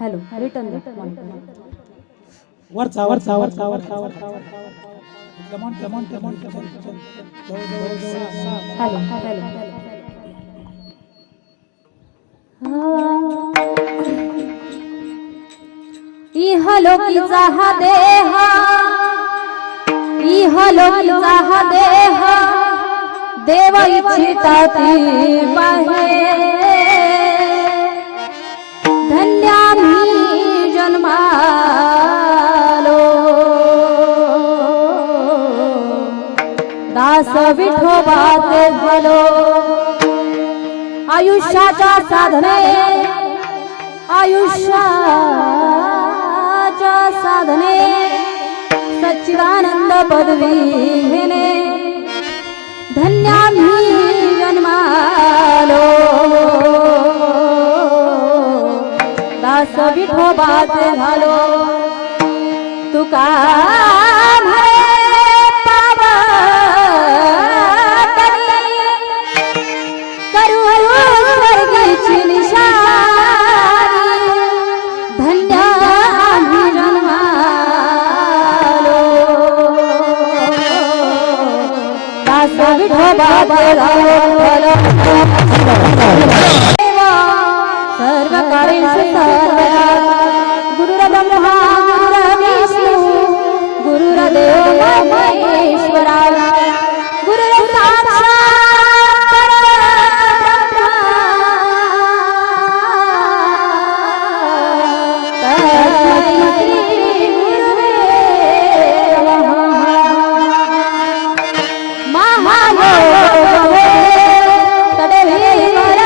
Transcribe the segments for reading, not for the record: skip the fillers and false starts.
Hello return वरचा वरचा वरचा वरचा वरचा come on come on come on come on hello hello इहलोकीचा हा देह इहलोकीचा हा देह देव इच्छितात धन्यामी जन्मालो दास विठोबाचे झालो आयुष्याच्या साधने आयुष्याच्या साधने सच्चिदानंद पदवी घेणे धन्यामी जन्मालो दास विठोबाचे झालो तुका करू स्वर्गीची निशाणी धन्य आम्ही जन्मालो दास विठोबाचे झालो सर्व काळेषु सर्वदा गुरुर्ब्रह्मा गुरुर्विष्णु गुरुर्देव महेश्वरा गुरुर्साक्षात् परब्रह्म तस्मै श्री गुरुवे नमः महायोगवे तदेवीवर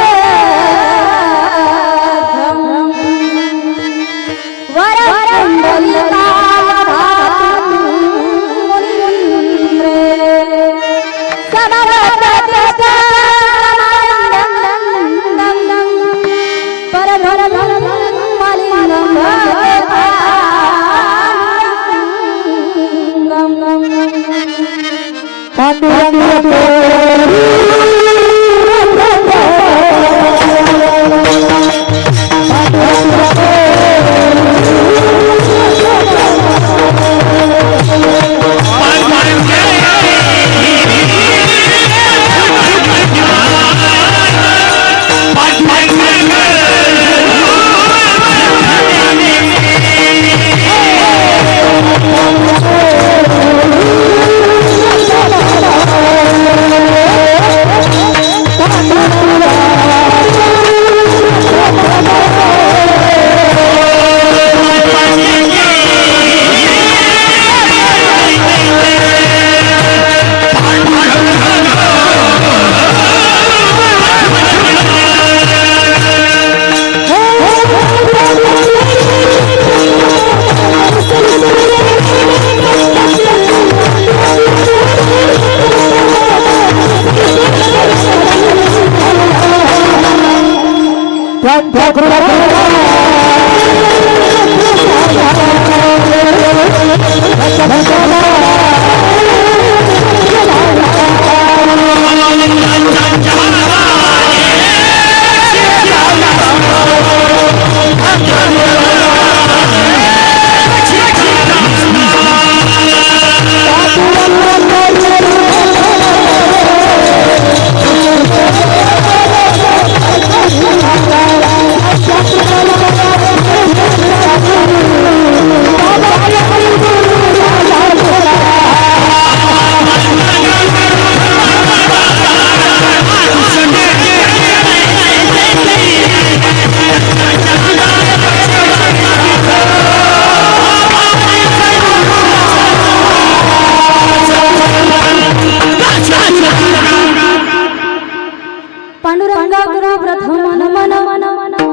पांडुरंगा गुरु प्रथम मन मन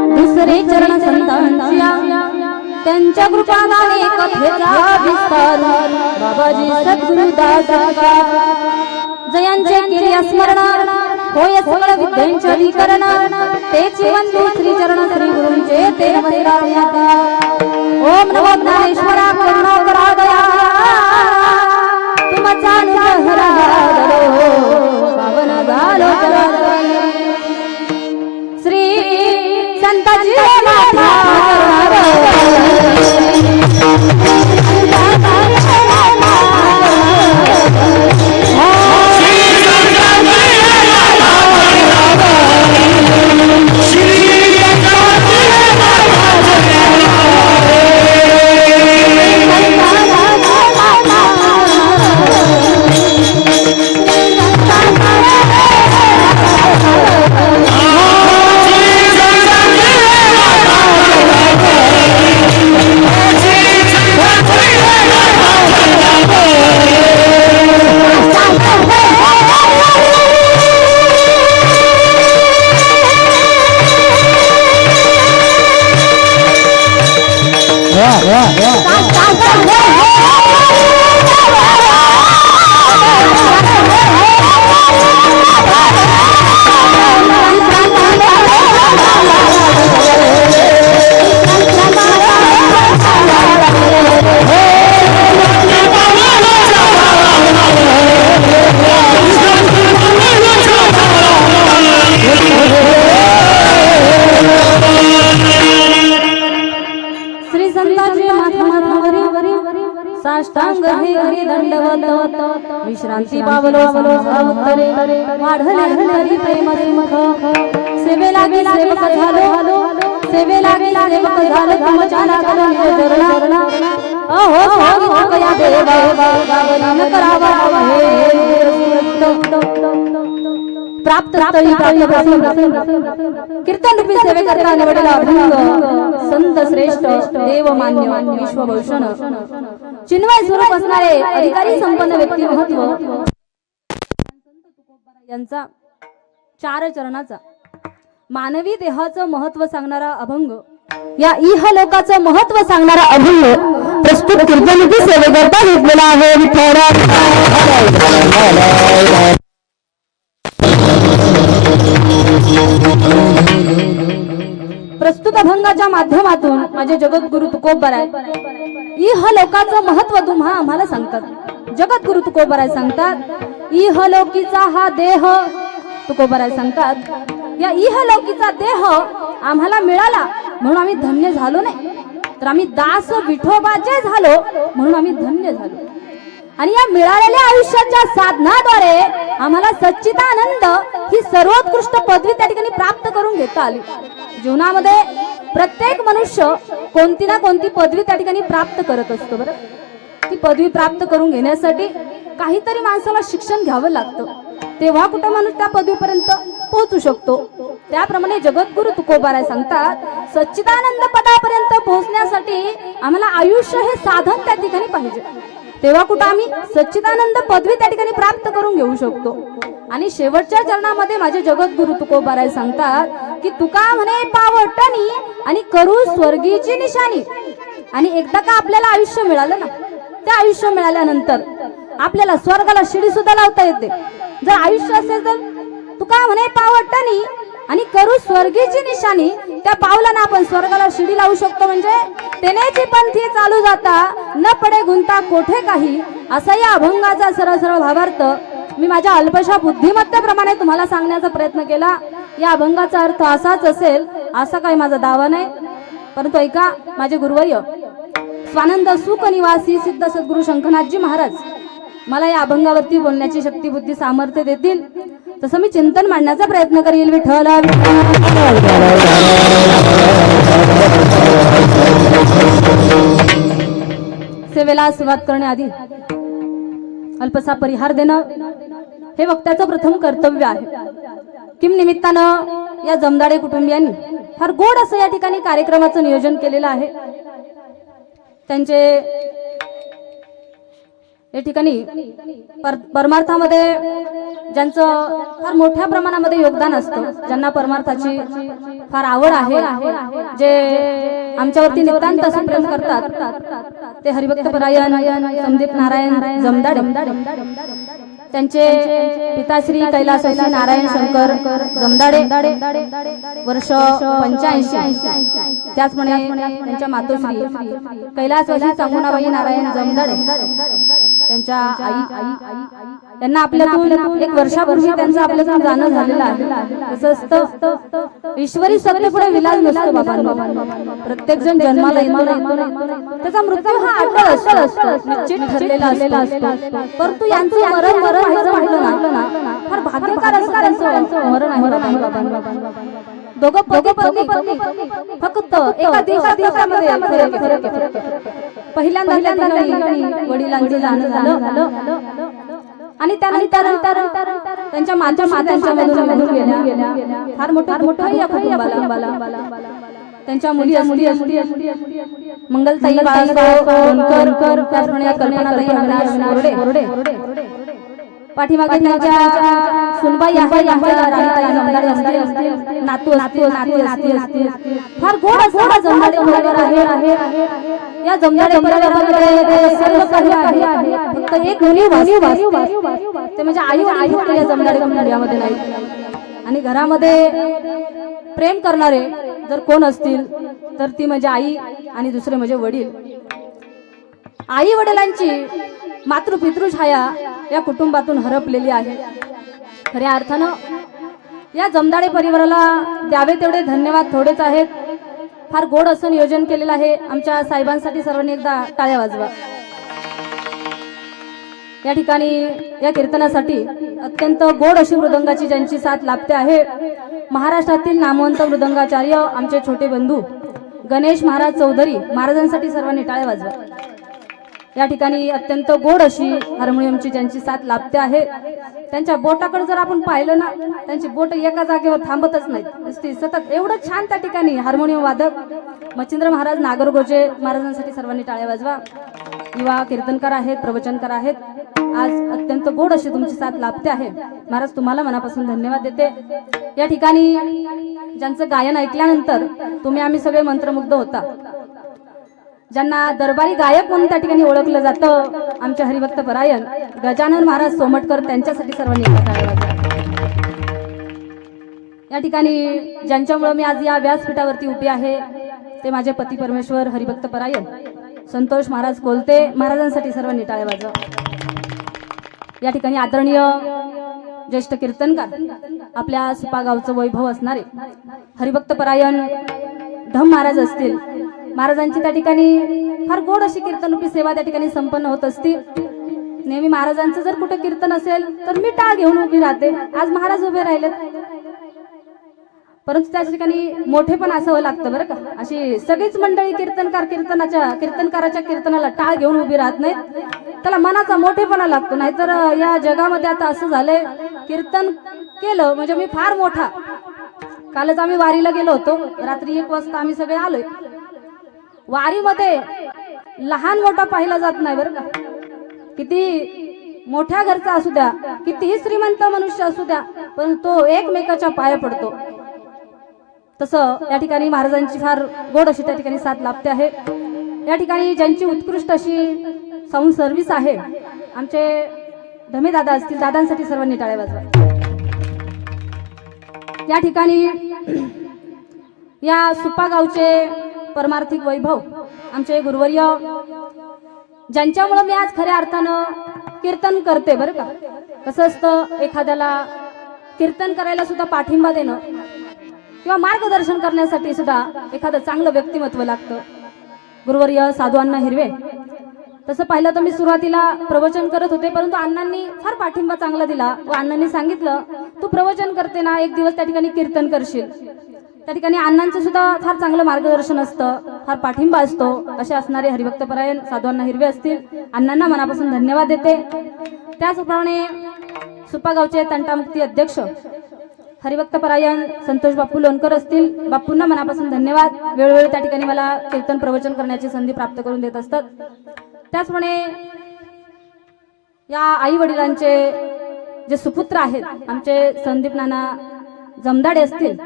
दुसरे चरण संतांच्या त्यांच्या कृपादाने कथेचा विस्तार बाबाजी सद्गुरु दास जयांचे केले स्मरण होय सकळ विद्यांचे अधिकरण तेच वंदे श्री चरण श्री गुरूंचे ते नमस्कार ओम नमो ज्ञानेश्वरा करुणाकरा दया तुमचा अनुग्रह राहिलो पावन झालो श्री संताजी माता श्री संतांचे माथावरी साष्टांग हे हरी दंडवत विश्रांती पावलो उत्तरे वाढले हरी प्रेम मुख सेवेला गे सेवक झालो सेवेला गे सेवक झालो तुमच्या लागलो चरणा अहो स्वामी कया देवा गावरी न करावा प्राप्त कीर्तन रूपी सेवे करता निवडला अभंग संत श्रेष्ठ देव मान्य विश्वभूषण चिन्मय स्वरूप असणारे अधिकारी संपन्न व्यक्ती महत्व यांचा 4 चरणाचा मानवी देहाचं महत्व सांगणारा अभंग या इह लोकाचं महत्व सांगणारा अभंग प्रस्तुत कीर्तन रूपी सेवे करता घेतलेला आहे प्रस्तुत अभंगाच्या माध्यमातून माझे जगद्गुरु तुकोबराय इह लोकाचं महत्व तुम्हा आम्हाला सांगतात जगद्गुरु तुकोबराय सांगतात इह लोकीचा हा देह तुकोबराय सांगतात या इह लोकीचा देह आम्हाला मिळाला म्हणून आम्ही धन्य झालो नाही तर आम्ही दास विठोबाचे झालो म्हणून आम्ही धन्य झालो आणि या मिळालेल्या आयुष्याच्या साधनाद्वारे आम्हाला सच्चिदानंद ही सर्वोत्कृष्ट पदवी त्या ठिकाणी प्राप्त करून घेता आली जीवनामध्ये प्रत्येक मनुष्य कोणती ना कोणती पदवी त्या ठिकाणी प्राप्त करत असतो बरं ती पदवी प्राप्त करून घेण्यासाठी काहीतरी माणसाला शिक्षण घ्यावं लागतं तेव्हा कुठं माणूस त्या पदवीपर्यंत पोहोचू शकतो त्याप्रमाणे जगद्गुरु तुकोबाराय सांगतात सच्चिदानंद पदापर्यंत पोहोचण्यासाठी आम्हाला आयुष्य हे साधन त्या ठिकाणी पाहिजे तेव्हा कुठं आम्ही सच्चिदानंद पदवी त्या ठिकाणी प्राप्त करून घेऊ शकतो आणि शेवटच्या चरणामध्ये माझे जगद्गुरु तुकोबाराय सांगतात की तुका म्हणे पावटणी आणि करू स्वर्गीची निशाणी आणि एकदा का आपल्याला आयुष्य मिळालं ना त्या आयुष्य मिळाल्यानंतर आपल्याला स्वर्गाला शिडी सुद्धा लावता येते जर आयुष्य असेल तर तुका म्हणे पावटणी आणि करू स्वर्गीची निशाणी त्या पावलांना आपण स्वर्गाला शिडी लावू शकतो म्हणजे तेनेची पंथी चालू जाता न पडे गुंता कोठे काही असा या अभंगाचा सरळ सरळ भावार्थ मी माझ्या अल्पशा बुद्धिमत्तेप्रमाणे तुम्हाला सांगण्याचा प्रयत्न केला या अभंगाचा अर्थ असाच असेल असा काही माझा दावा नाही परंतु ऐका माझे गुरुवर्य स्वानंद सुख निवासी सिद्ध सद्गुरु शंखनाथजी महाराज मला या अभंगावरती बोलण्याची शक्ती बुद्धी सामर्थ्य देतील तसं मी चिंतन मांडण्याचा प्रयत्न करेल विठ्ठल सेवेला सुरुवात करण्याआधी अल्पसा परिहार देणं हे वक्त्याचं प्रथम कर्तव्य आहे किम निमित्तानं या जमदाडे कुटुंबियांनी फार गोड असं या ठिकाणी कार्यक्रमाचं नियोजन केलेलं आहे त्यांचे या ठिकाणी परमार्थामध्ये ज्यांचं फार मोठ्या प्रमाणामध्ये योगदान असतं ज्यांना परमार्थाची फार आवड आहे जे आमच्यावरती नितांत असं प्रेम करतात ते हरिभक्त परायण संदीप नारायण जमदाडे त्यांचे पिताश्री कैलासवासी नारायण शंकर जमदाडे वर्ष 85 त्याचप्रमाणे त्यांच्या मातोश्री कैलासवासी चामुंडाबाई नारायण जमदाडे त्यांच्या आई त्यांना आपल्यातून 1 वर्षापूर्वी त्यांचं आपल्यातून जाणं झालेलं आहे तसं असतं ईश्वरी सत्तेपुढे विलास नसतो बाबांनो प्रत्येक जण जन्माला येतो त्याचा मृत्यू हा अटळ असतो निश्चित ठरलेला असतो परंतु यांचं मरण व्हायचं म्हटलं ना फार भाग्यकार असं त्यांचं मरण आहे बाबांनो दोघं पती फक्त एका दिवसामध्ये पहिल्यांदा वडिलांचं जाणं झालं आणि त्यानंतर त्यांच्या मातांच्या गेल्या फार मोठं या कुटुंबाला त्यांच्या मुली मंगलताई बाळासाहेब कल्पनाताई अविनाश मोरडे पाठीमागे त्यांच्या सुनबाई आहे, राणीताई जमदाडे असतील, नातू असतील, फार गोड असा हा जमदाडे परिवार आहे. या जमदाडे परिवारामध्ये सर्व काही आहे, फक्त एक ते म्हणजे आई फक्त या जमदाडे कुटुंबामध्ये नाही. आणि घरामध्ये प्रेम करणारे जर कोण असतील तर ती म्हणजे आई आणि दुसरे म्हणजे वडील. आई वडिलांची मातृपितृ छाया या कुटुंबातून हरपलेली आहे. खऱ्या अर्थानं या जमदाडे परिवाराला द्यावे तेवढे धन्यवाद थोडेच आहेत. फार गोड असं नियोजन केलेलं आहे. आमच्या साहेबांसाठी सर्वांनी एकदा टाळ्या वाजवा. या ठिकाणी या कीर्तनासाठी अत्यंत गोड अशी मृदंगाची ज्यांची साथ लाभते आहे, महाराष्ट्रातील नामवंत मृदंगाचार्य आमचे छोटे बंधू गणेश महाराज चौधरी महाराजांसाठी सर्वांनी टाळ्या वाजवा. या ठिकाणी अत्यंत गोड अशी हार्मोनियमची ज्यांची साथ लाभते आहे, त्यांच्या बोटाकडे जर आपण पाहिलं ना, त्यांची बोट एका जागेवर थांबतच नाहीत, नुसती सतत एवढं छान त्या ठिकाणी हार्मोनियम वादक मच्छिंद्र महाराज नागरगोजे महाराजांसाठी सर्वांनी टाळ्या वाजवा. युवा कीर्तनकार आहेत, प्रवचनकार आहेत. आज अत्यंत गोड अशी तुमची साथ लाभते आहे. महाराज तुम्हाला मनापासून धन्यवाद देते. या ठिकाणी ज्यांचं गायन ऐकल्यानंतर तुम्ही आम्ही सगळे मंत्रमुग्ध होता. ज्यांना दरबारी गायक म्हणून त्या ठिकाणी ओळखलं जातं, आमचे हरिभक्त परायण गजानन महाराज सोमटकर, त्यांच्यासाठी सर्वांनी टाळ्या वाजवा. या ठिकाणी ज्यांच्यामुळे मी आज या व्यासपीठावरती उभी आहे ते माझे पती परमेश्वर हरिभक्त परायण संतोष महाराज कोलते महाराजांसाठी सर्वांनी टाळ्या वाजवा. या ठिकाणी आदरणीय ज्येष्ठ कीर्तनकार आपल्या सुपा गावचं वैभव असणारे हरिभक्त परायण धम महाराज असतील, महाराजांची त्या ठिकाणी फार गोड अशी कीर्तनरूपी सेवा त्या ठिकाणी संपन्न होत असती. नेहमी महाराजांचं जर कुठे कीर्तन असेल तर मी टाळ घेऊन उभी राहते. आज महाराज उभे राहिलेत, परंतु त्या ठिकाणी मोठेपण असावं लागतं बरं का. अशी सगळीच मंडळी कीर्तनकाराच्या कीर्तनाला टाळ घेऊन उभी राहत नाहीत, त्याला मनाचा मोठेपणा लागतो. नाहीतर या जगामध्ये आता असं झालंय, कीर्तन केलं म्हणजे मी फार मोठा. कालच आम्ही वारीला गेलो होतो, रात्री 1 वाजता आम्ही सगळे आलोय. वारीमध्ये लहान मोठा पाहिला जात नाही बरं का. किती मोठ्या घरचा असू द्या, कितीही श्रीमंत मनुष्य असू द्या, पण तो एकमेकाच्या पाया पडतो. तसं या ठिकाणी महाराजांची फार गोड अशी त्या ठिकाणी साथ लाभते आहे. या ठिकाणी ज्यांची उत्कृष्ट अशी साऊंड सर्व्हिस आहे, आमचे धमे दादा असतील, दादांसाठी सर्वांनी टाळ्या वाजवा. या ठिकाणी या सुपा गावचे परमार्थिक वैभव आमचे गुरुवर्य, ज्यांच्यामुळे मी आज खऱ्या अर्थानं कीर्तन करते बरं का. कसं असतं, एखाद्याला कीर्तन करायला सुद्धा पाठिंबा देणं किंवा मार्गदर्शन करण्यासाठी सुद्धा एखादं चांगलं व्यक्तिमत्व लागतं. गुरुवर्य साधू अण्णा हिरवे, तसं पाहिलं तर मी सुरुवातीला प्रवचन करत होते, परंतु अण्णांनी फार पाठिंबा चांगला दिला व अण्णांनी सांगितलं, तू प्रवचन करते ना, एक दिवस त्या ठिकाणी कीर्तन करशील. त्या ठिकाणी अण्णांचं सुद्धा फार चांगलं मार्गदर्शन असतं, फार पाठिंबा असतो. असे असणारे हरिभक्त परायण साधू अण्णा हिरवे असतील, अण्णांना मनापासून धन्यवाद देते. त्याचप्रमाणे सुपा गावचे तंटामुक्ती अध्यक्ष हरिभक्त परायण संतोष बापू लोणकर असतील, बापूंना मनापासून धन्यवाद. वेळोवेळी त्या ठिकाणी मला कीर्तन प्रवचन करण्याची संधी प्राप्त करून देत असतात. त्याचप्रमाणे या आई वडिलांचे जे सुपुत्र आहेत, आमचे संदीप नाना जमदाडे असतील,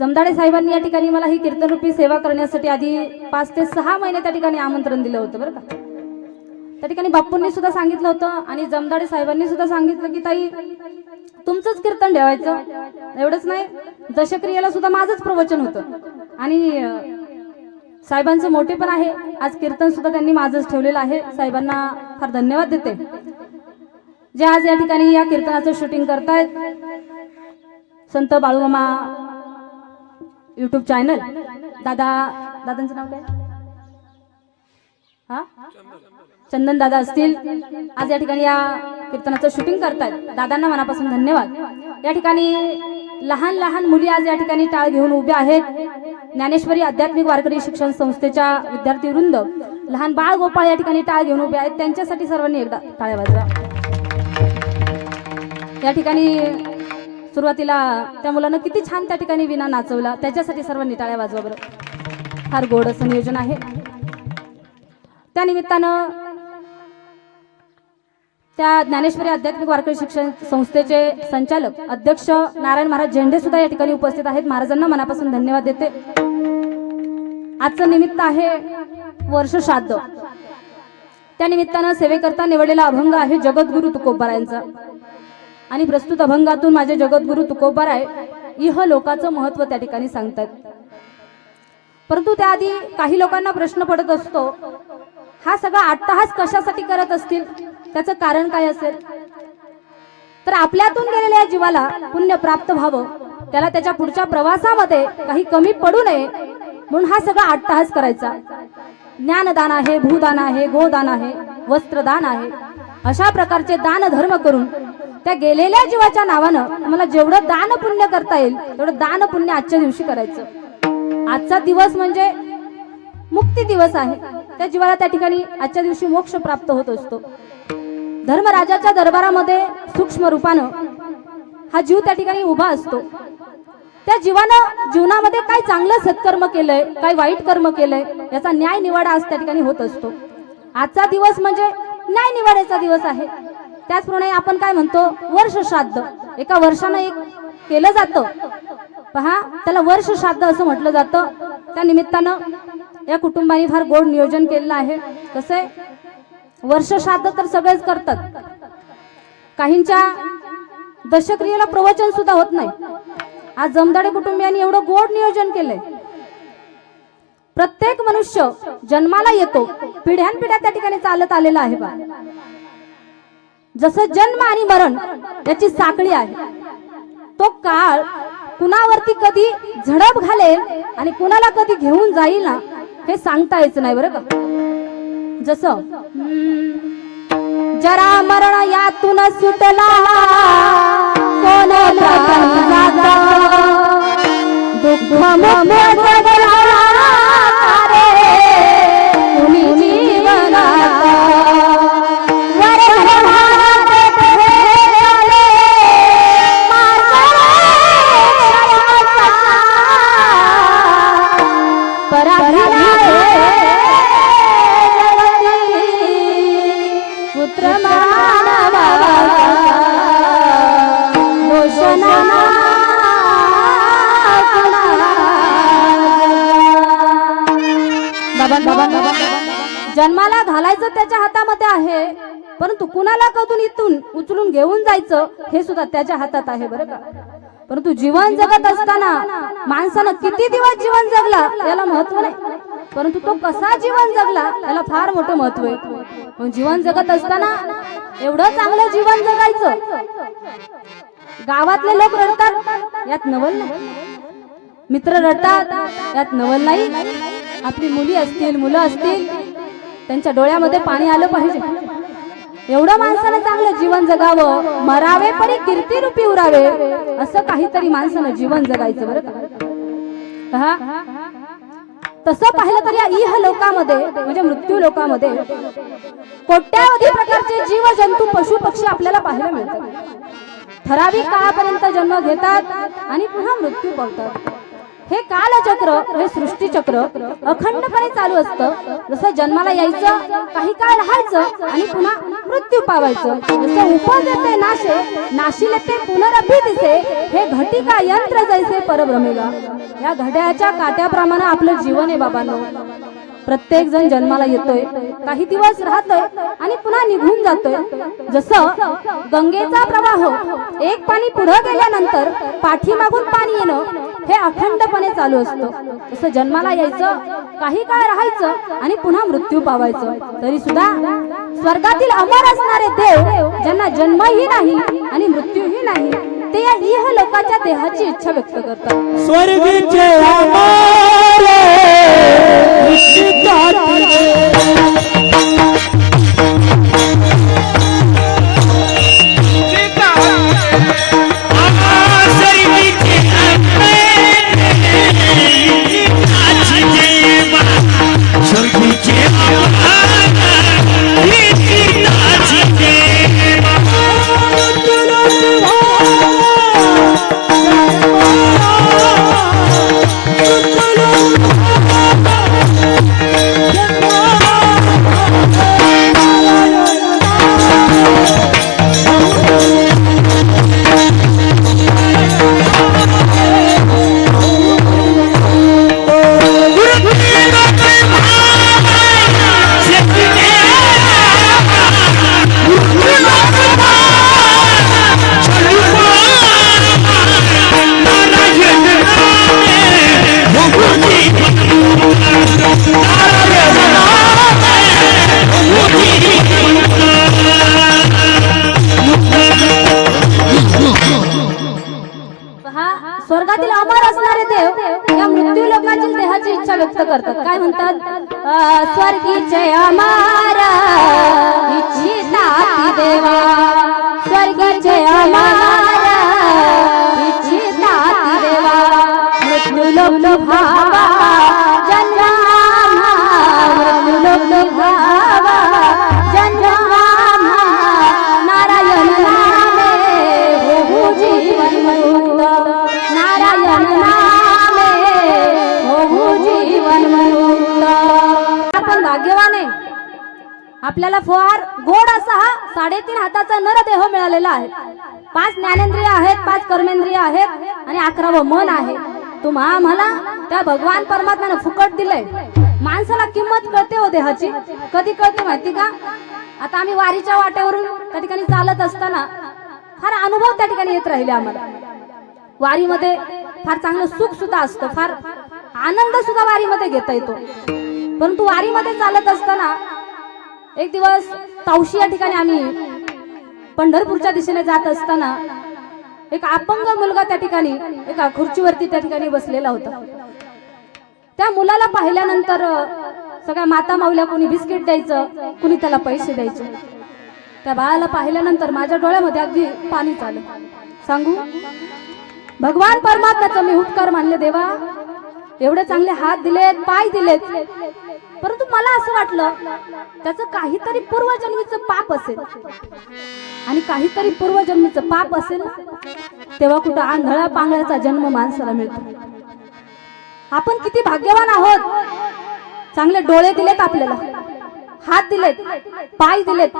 जमदाडे साहेबांनी या ठिकाणी मला ही कीर्तनरूपी सेवा करण्यासाठी आधी 5 ते 6 महिने त्या ठिकाणी आमंत्रण दिलं होतं बरं का. त्या ठिकाणी बापूंनी सुद्धा सांगितलं होतं आणि जमदाडे साहेबांनी सुद्धा सांगितलं की ताई तुमचंच कीर्तन ठेवायचं. एवढंच नाही, दशक्रियेला सुद्धा माझंच प्रवचन होतं आणि साहेबांचं मोठेपण आहे. आज कीर्तन सुद्धा त्यांनी माझंच ठेवलेलं आहे. साहेबांना फार धन्यवाद देते, जे आज या ठिकाणी या कीर्तनाचं शूटिंग करतायत. संत बाळूमामा YouTube चॅनल, दादांचं नाव काय, हा चंदन दादा असतील, आज या ठिकाणी या कीर्तनाचं शूटिंग करतायत. दादांना मनापासून धन्यवाद. या ठिकाणी लहान लहान मुली आज या ठिकाणी टाळ घेऊन उभ्या आहेत. ज्ञानेश्वरी आध्यात्मिक वारकरी शिक्षण संस्थेच्या विद्यार्थी वृंद, लहान बाळ गोपाळ या ठिकाणी टाळ घेऊन उभे आहेत. त्यांच्यासाठी सर्वांनी एकदा टाळ्या वाजवा. या ठिकाणी सुरुवातीला त्या मुलानं किती छान त्या ठिकाणी विना नाचवला, त्याच्यासाठी सर्वांनी टाळ्या वाजवा बरं. फार गोड असं नियोजन आहे. त्या निमित्तानं त्या ज्ञानेश्वरी आध्यात्मिक वारकरी शिक्षण संस्थेचे संचालक अध्यक्ष नारायण महाराज झेंडे सुद्धा या ठिकाणी उपस्थित आहेत. महाराजांना मनापासून धन्यवाद देते. आजचं निमित्त आहे वर्ष श्राद्ध. त्या निमित्तानं सेवेकरता निवडलेला अभंग आहे जगद्गुरु तुकोबारायांचा. आणि प्रस्तुत अभंगातून माझे जगद्गुरु तुकोबाराय इह लोकाचं महत्व त्या ठिकाणी सांगतात. परंतु त्याआधी काही लोकांना प्रश्न पडत असतो, हा सगळा अट्टहास कशासाठी करत असतील, त्याचं कारण काय असेल. तर आपल्यातून गेलेल्या जीवाला पुण्य प्राप्त व्हावं, त्याला त्याच्या पुढच्या प्रवासामध्ये काही कमी पडू नये म्हणून हा सगळा अट्टहास करायचा. ज्ञानदान आहे, भूदान आहे, गोदान आहे, वस्त्रदान आहे, अशा प्रकारचे दान धर्म करून त्या गेलेल्या जीवाच्या नावानं तुम्हाला जेवढं दान पुण्य करता येईल तेवढं दान पुण्य आजच्या दिवशी करायचं. आजचा दिवस म्हणजे मुक्ती दिवस आहे. त्या जीवाला त्या ठिकाणी आजच्या दिवशी मोक्ष प्राप्त होत असतो. धर्मराजाच्या दरबारामध्ये सूक्ष्म रूपानं हा जीव त्या ठिकाणी उभा असतो. त्या जीवानं जीवनामध्ये काय चांगलं सत्कर्म केलंय, काय वाईट कर्म केलंय, याचा न्याय निवाडा आज त्या ठिकाणी होत असतो. आजचा दिवस म्हणजे न्याय निवाड्याचा दिवस आहे. त्याचप्रमाणे आपण काय म्हणतो, वर्ष श्राद्ध एका वर्षानं एक केलं जातं. पहा, त्याला वर्ष श्राद्ध असं म्हटलं जातं. त्या निमित्तानं या कुटुंबाने फार गोड नियोजन केलेलं आहे. कसं आहे, वर्ष श्राद्ध तर सगळेच करतात. काहींच्या दशक्रियेला प्रवचन सुद्धा होत नाही. आज जमदाडे कुटुंबियांनी एवढं गोड नियोजन केलंय. प्रत्येक मनुष्य जन्माला येतो, पिढ्यानपिढ्या त्या ठिकाणी चालत आलेला आहे. बा जसं जन्म आणि मरण याची साखळी आहे. तो काळ कुणावरती कधी झडप घालेल आणि कुणाला कधी घेऊन जाईल ना, हे सांगता यायचं नाही. बरं का, जसं जरा मरण यातून सुटला कोण जाता, दुःख जन्माला घालायचं त्याच्या हातामध्ये आहे, परंतु कुणाला कधून इथून उचलून घेऊन जायचं हे सुद्धा त्याच्या हातात आहे. बरं का, परंतु जीवन जगत असताना माणसानं किती दिवस जीवन जगला याला महत्व नाही, परंतु तो कसा जीवन जगला याला फार मोठं महत्व आहे. जीवन जगत असताना एवढं चांगलं जीवन जगायचं. गावातले लोक रडतात यात नवल नाही, मित्र रडतात यात नवल नाही, आपली मुली असतील, मुलं असतील, त्यांच्या डोळ्यामध्ये पाणी आलं पाहिजे. एवढं माणसानं चांगलं जीवन जगावं, मरावे परी कीर्ती रूपी उरावे, असं काहीतरी माणसानं जीवन जगायचं. बरं का, तसं पाहिलं तर या इह लोकामध्ये म्हणजे मृत्यू लोकामध्ये कोट्यावधी प्रकारचे जीव जंतू पशु पक्षी आपल्याला पाहायला मिळतात. ठराविक काळापर्यंत जन्म घेतात आणि पुन्हा मृत्यू पावतात. हे कालचक्र, हे सृष्टीचक्र अखंडपणे चालू असतं. जसं जन्माला यायचं, काही काळ राहायचं आणि पुन्हा मृत्यू पावायचं. जसं उपजते नाशे, नाशिले ते पुनरभी दिसे, हे घटिका यंत्र जैसे परब्रह्मेगा. या घड्याच्या काट्याप्रमाणे आपलं जीवन आहे बाबांनो. प्रत्येक जण जन्माला येतोय, काही दिवस राहतोय आणि पुन्हा निघून जातोय. जसं गंगेचा प्रवाह एक पाणी पुढे गेल्यानंतर पाठीमागून पाणी येणं हे अखंडपणे चालू असतं. तसं जन्माला यायचं, काही काळ राहायचं आणि पुन्हा मृत्यू पावायचं. तरी सुद्धा स्वर्गातील अमर असणारे देव, ज्यांना जन्मही नाही आणि मृत्यूही नाही, ते या इह लोकाच्या देहाची इच्छा व्यक्त करतात. स्वर्गीचे काय म्हणतात स्वर्गीचे अमारा इच्छिता ती देवा स्वर्गीचे अमारा इच्छिता ती देवा मृत्यू लोक भावा जन्मा मृत्यू लोक भावा जन्मा नारायण नामे हो जीवन मुक्त नारायण नामे हो जीवन मुक्त. आपण भाग्यवान आहे, आपल्याला फार गोड असा हा 3.5 हाताचा नरदेह मिळालेला आहे. 5 ज्ञानेंद्रिय आहेत, 5 कर्मेंद्रिय आहेत आणि 11वं मन आहे. तुम्हा मला त्या भगवान परमात्म्याने फुकट दिलंय. माणसाला किंमत कळते हो देहाची, कधी कळते माहिती का? आता आम्ही वारीच्या वाटेवरून त्या ठिकाणी चालत असताना फार अनुभव त्या ठिकाणी येत राहिले आम्हाला. वारीमध्ये फार चांगलं सुख सुद्धा असतं, फार आनंद सुद्धा वारीमध्ये घेता येतो. परंतु वारीमध्ये चालत असताना एक दिवस तावशी या ठिकाणी आम्ही पंढरपूरच्या दिशेने जात असताना एक अपंग मुलगा त्या ठिकाणी एका खुर्चीवरती त्या ठिकाणी बसलेला होता. त्या मुलाला पाहिल्यानंतर सगळ्या माता माऊल्या कोणी बिस्किट द्यायचं, कुणी त्याला पैसे द्यायचे. त्या बाळाला पाहिल्यानंतर माझ्या डोळ्यामध्ये अगदी पाणी आलं. सांगू भगवान परमात्म्याचं मी उपकार मानले. देवा एवढे चांगले हात दिलेत, पाय दिलेत, परंतु मला असं वाटलं त्याचं काहीतरी पूर्वजन्मीचं पाप असेल आणि काहीतरी पूर्वजन्मीचं पाप असेल तेव्हा कुठं आंधळा पांगळ्याचा जन्म माणसाला मिळतो. आपण किती भाग्यवान आहोत. चांगले डोळे दिलेत आपल्याला, हात दिलेत, पाय दिलेत.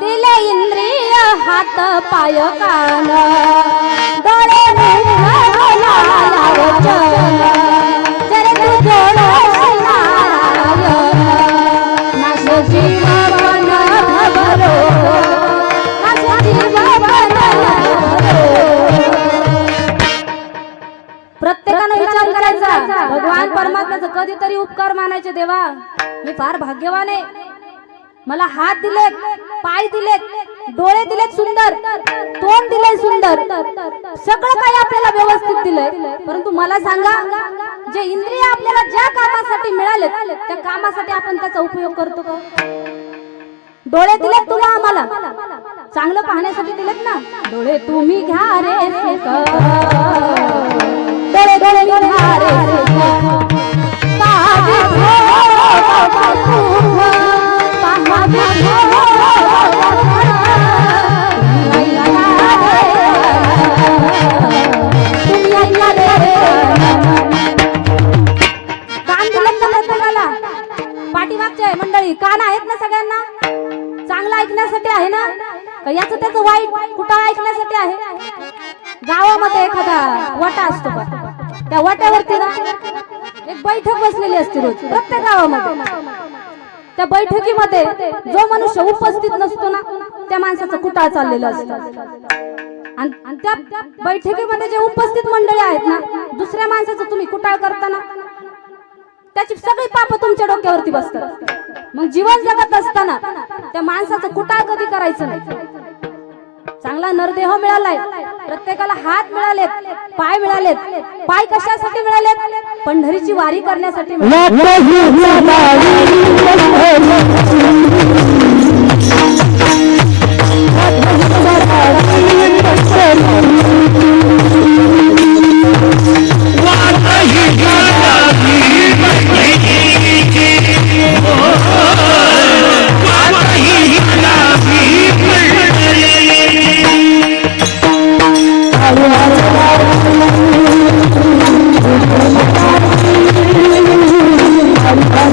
दिले इंद्रिय हात पाय कान डोळे जरे तू जोडशील नारायण नाश जीवन भरो नाश जीवन प्रत्येकाने विचार करायचा. भगवान परमात्म्याचा कधीतरी उपकार मानायचे. देवा मी फार भाग्यवान आहे, मला हात दिलेत, पाय दिलेत, डोळे दिलेत सुंदर, तोंड दिलंय सुंदर, सगळं काही आपल्याला व्यवस्थित दिलंय. परंतु मला सांगा जे इंद्रिय आपल्याला ज्या कामासाठी मिळालेत त्या कामासाठी आपण त्याचा उपयोग करतो का? डोळे दिलेत तुला आम्हाला चांगलं पाहण्यासाठी दिलेत ना. डोळे तुम्ही घ्या रे डोळे डोळे घ्या रे पाठीमागचे मंडळी कान आहेत ना सगळ्यांना? चांगलं ऐकण्यासाठी आहे ना? याचं त्याचं वाईट कुठं ऐकण्यासाठी आहे? गावामध्ये एखादा वाटा असतो बघ, त्या वाट्यावरती ना एक बैठक बसलेली असते रोज प्रत्येक गावामध्ये. त्या बैठकीमध्ये जो मनुष्य उपस्थित नसतो ना त्या माणसाचं कुटाळ चाललेलं असतं. आणि त्या बैठकीमध्ये जे उपस्थित मंडळी आहेत ना दुसऱ्या माणसाचं तुम्ही कुटाळ करताना त्याची सगळी पाप तुमच्या डोक्यावरती बसतात. मग जीवन जगत असताना त्या माणसाचं कुटाळ कधी करायचं नाही. चांगला नरदेह मिळालाय, प्रत्येकाला हात मिळालेत, पाय मिळालेत. पाय कशासाठी मिळालेत? पंढरीची वारी करण्यासाठी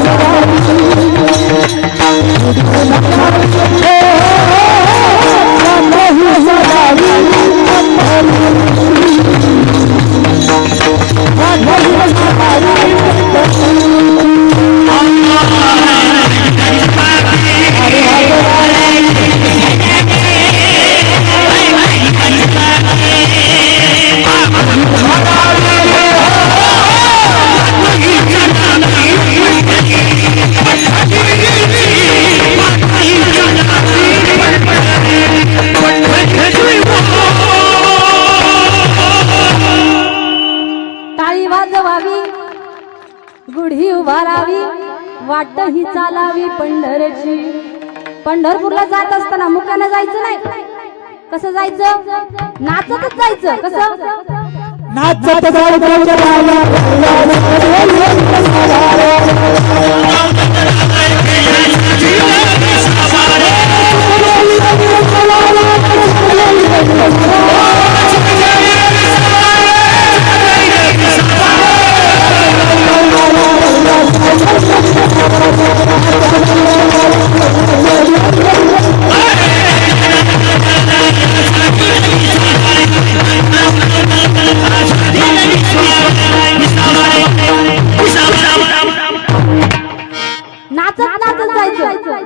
Hare वाट ही चालावी पंढरची. पंढरपूरला जात असताना मुक्यानं जायचं नाही. कसं जायचं? नाचतच जायचं. कसं? नाचत जायचं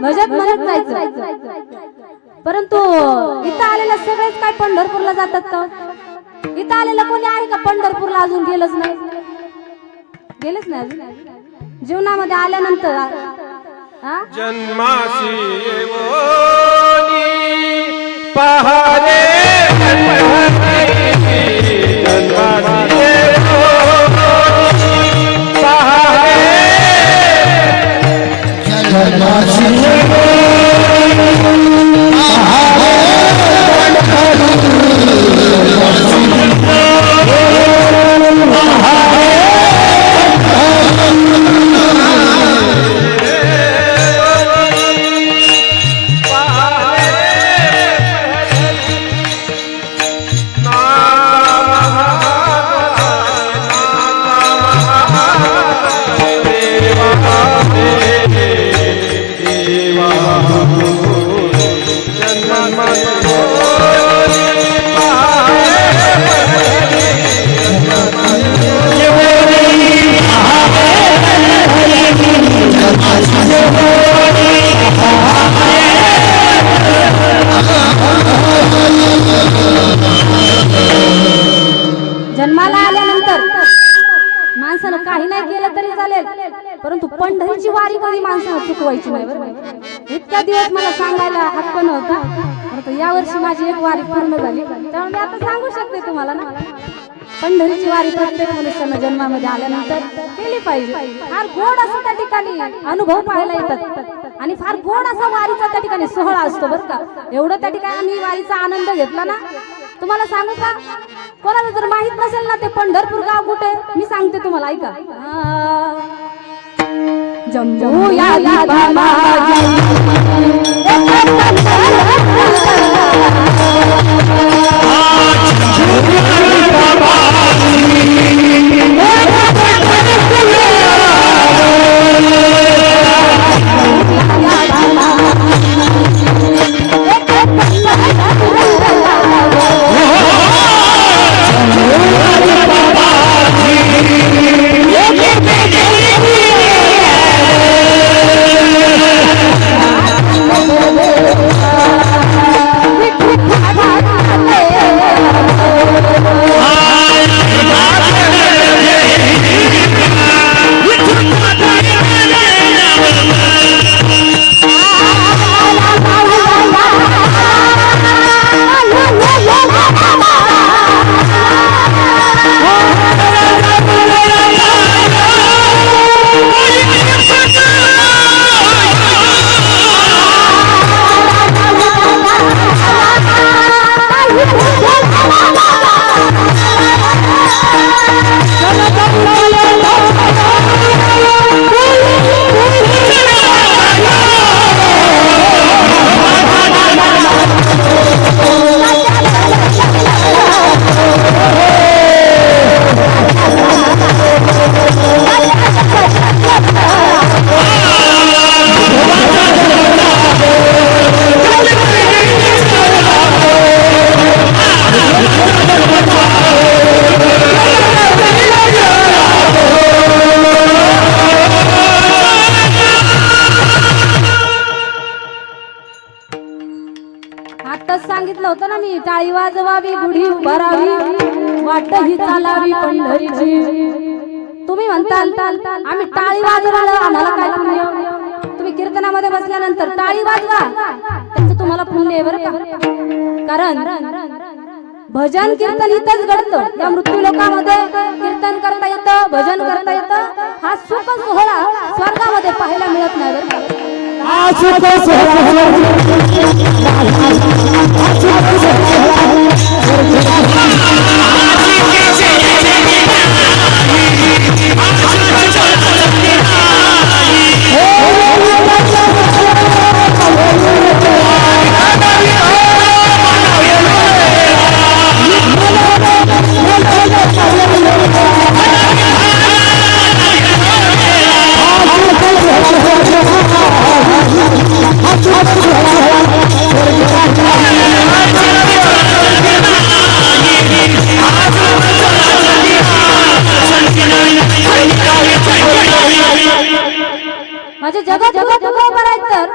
भजन म्हणत जायचं. परंतु इथं आलेला सगळेच काय पंढरपूरला जातात का? इथं आलेला कोणी आहे का पंढरपूरला अजून गेलंच नाही? गेलेच नाही अजून. जीवनामध्ये आल्यानंतर जन्मासी येवोनी पहारे जन्माला आल्यानंतर माणसानं काही नाही केलं तरी चालेल, परंतु पंढरीची वारी कधी माणसानं चुकवायची नाही. बरोबर? इतक्या दिवस मला सांगायला हक्क नव्हता, परंतु या वर्षी माझी एक वारी पूर्ण झाली, त्यामुळे मी आता सांगू शकते तुम्हाला ना, पंढरीची वारी प्रत्येक मनुष्यानं जन्मामध्ये आल्यानंतर केली पाहिजे. फार गोड असं त्या ठिकाणी अनुभव पाहायला येतात आणि फार गोड असा वारीचा त्या ठिकाणी सोहळा असतो. बरं का? एवढं त्या ठिकाणी आम्ही वारीचा आनंद घेतला ना, तुम्हाला सांगू का? कोणाला जर माहित नसेल ना ते पंढरपूर गाव कुठे, मी सांगते तुम्हाला, ऐका. जम्मू या आताच सांगितलं होतं ना मी, टाळी वाजवावी गुढी उभारावी वाट ही चालावी पंढरीची. तुम्ही म्हणताल आम्ही टाळी वाजवलं आम्हाला काय पुण्य? तुम्ही कीर्तनामध्ये बसल्यानंतर टाळी वाजवा, त्याचं तुम्हाला पुण्य आहे. बरं का? कारण भजन कीर्तन इथंच घडतं. या मृत्यू लोकांमध्ये कीर्तन करता येतं, भजन करता येतं, हा सुख सोहळा स्वर्गामध्ये पाहायला मिळत नाही बरं का? माझे जगत बरोबर आहेत तर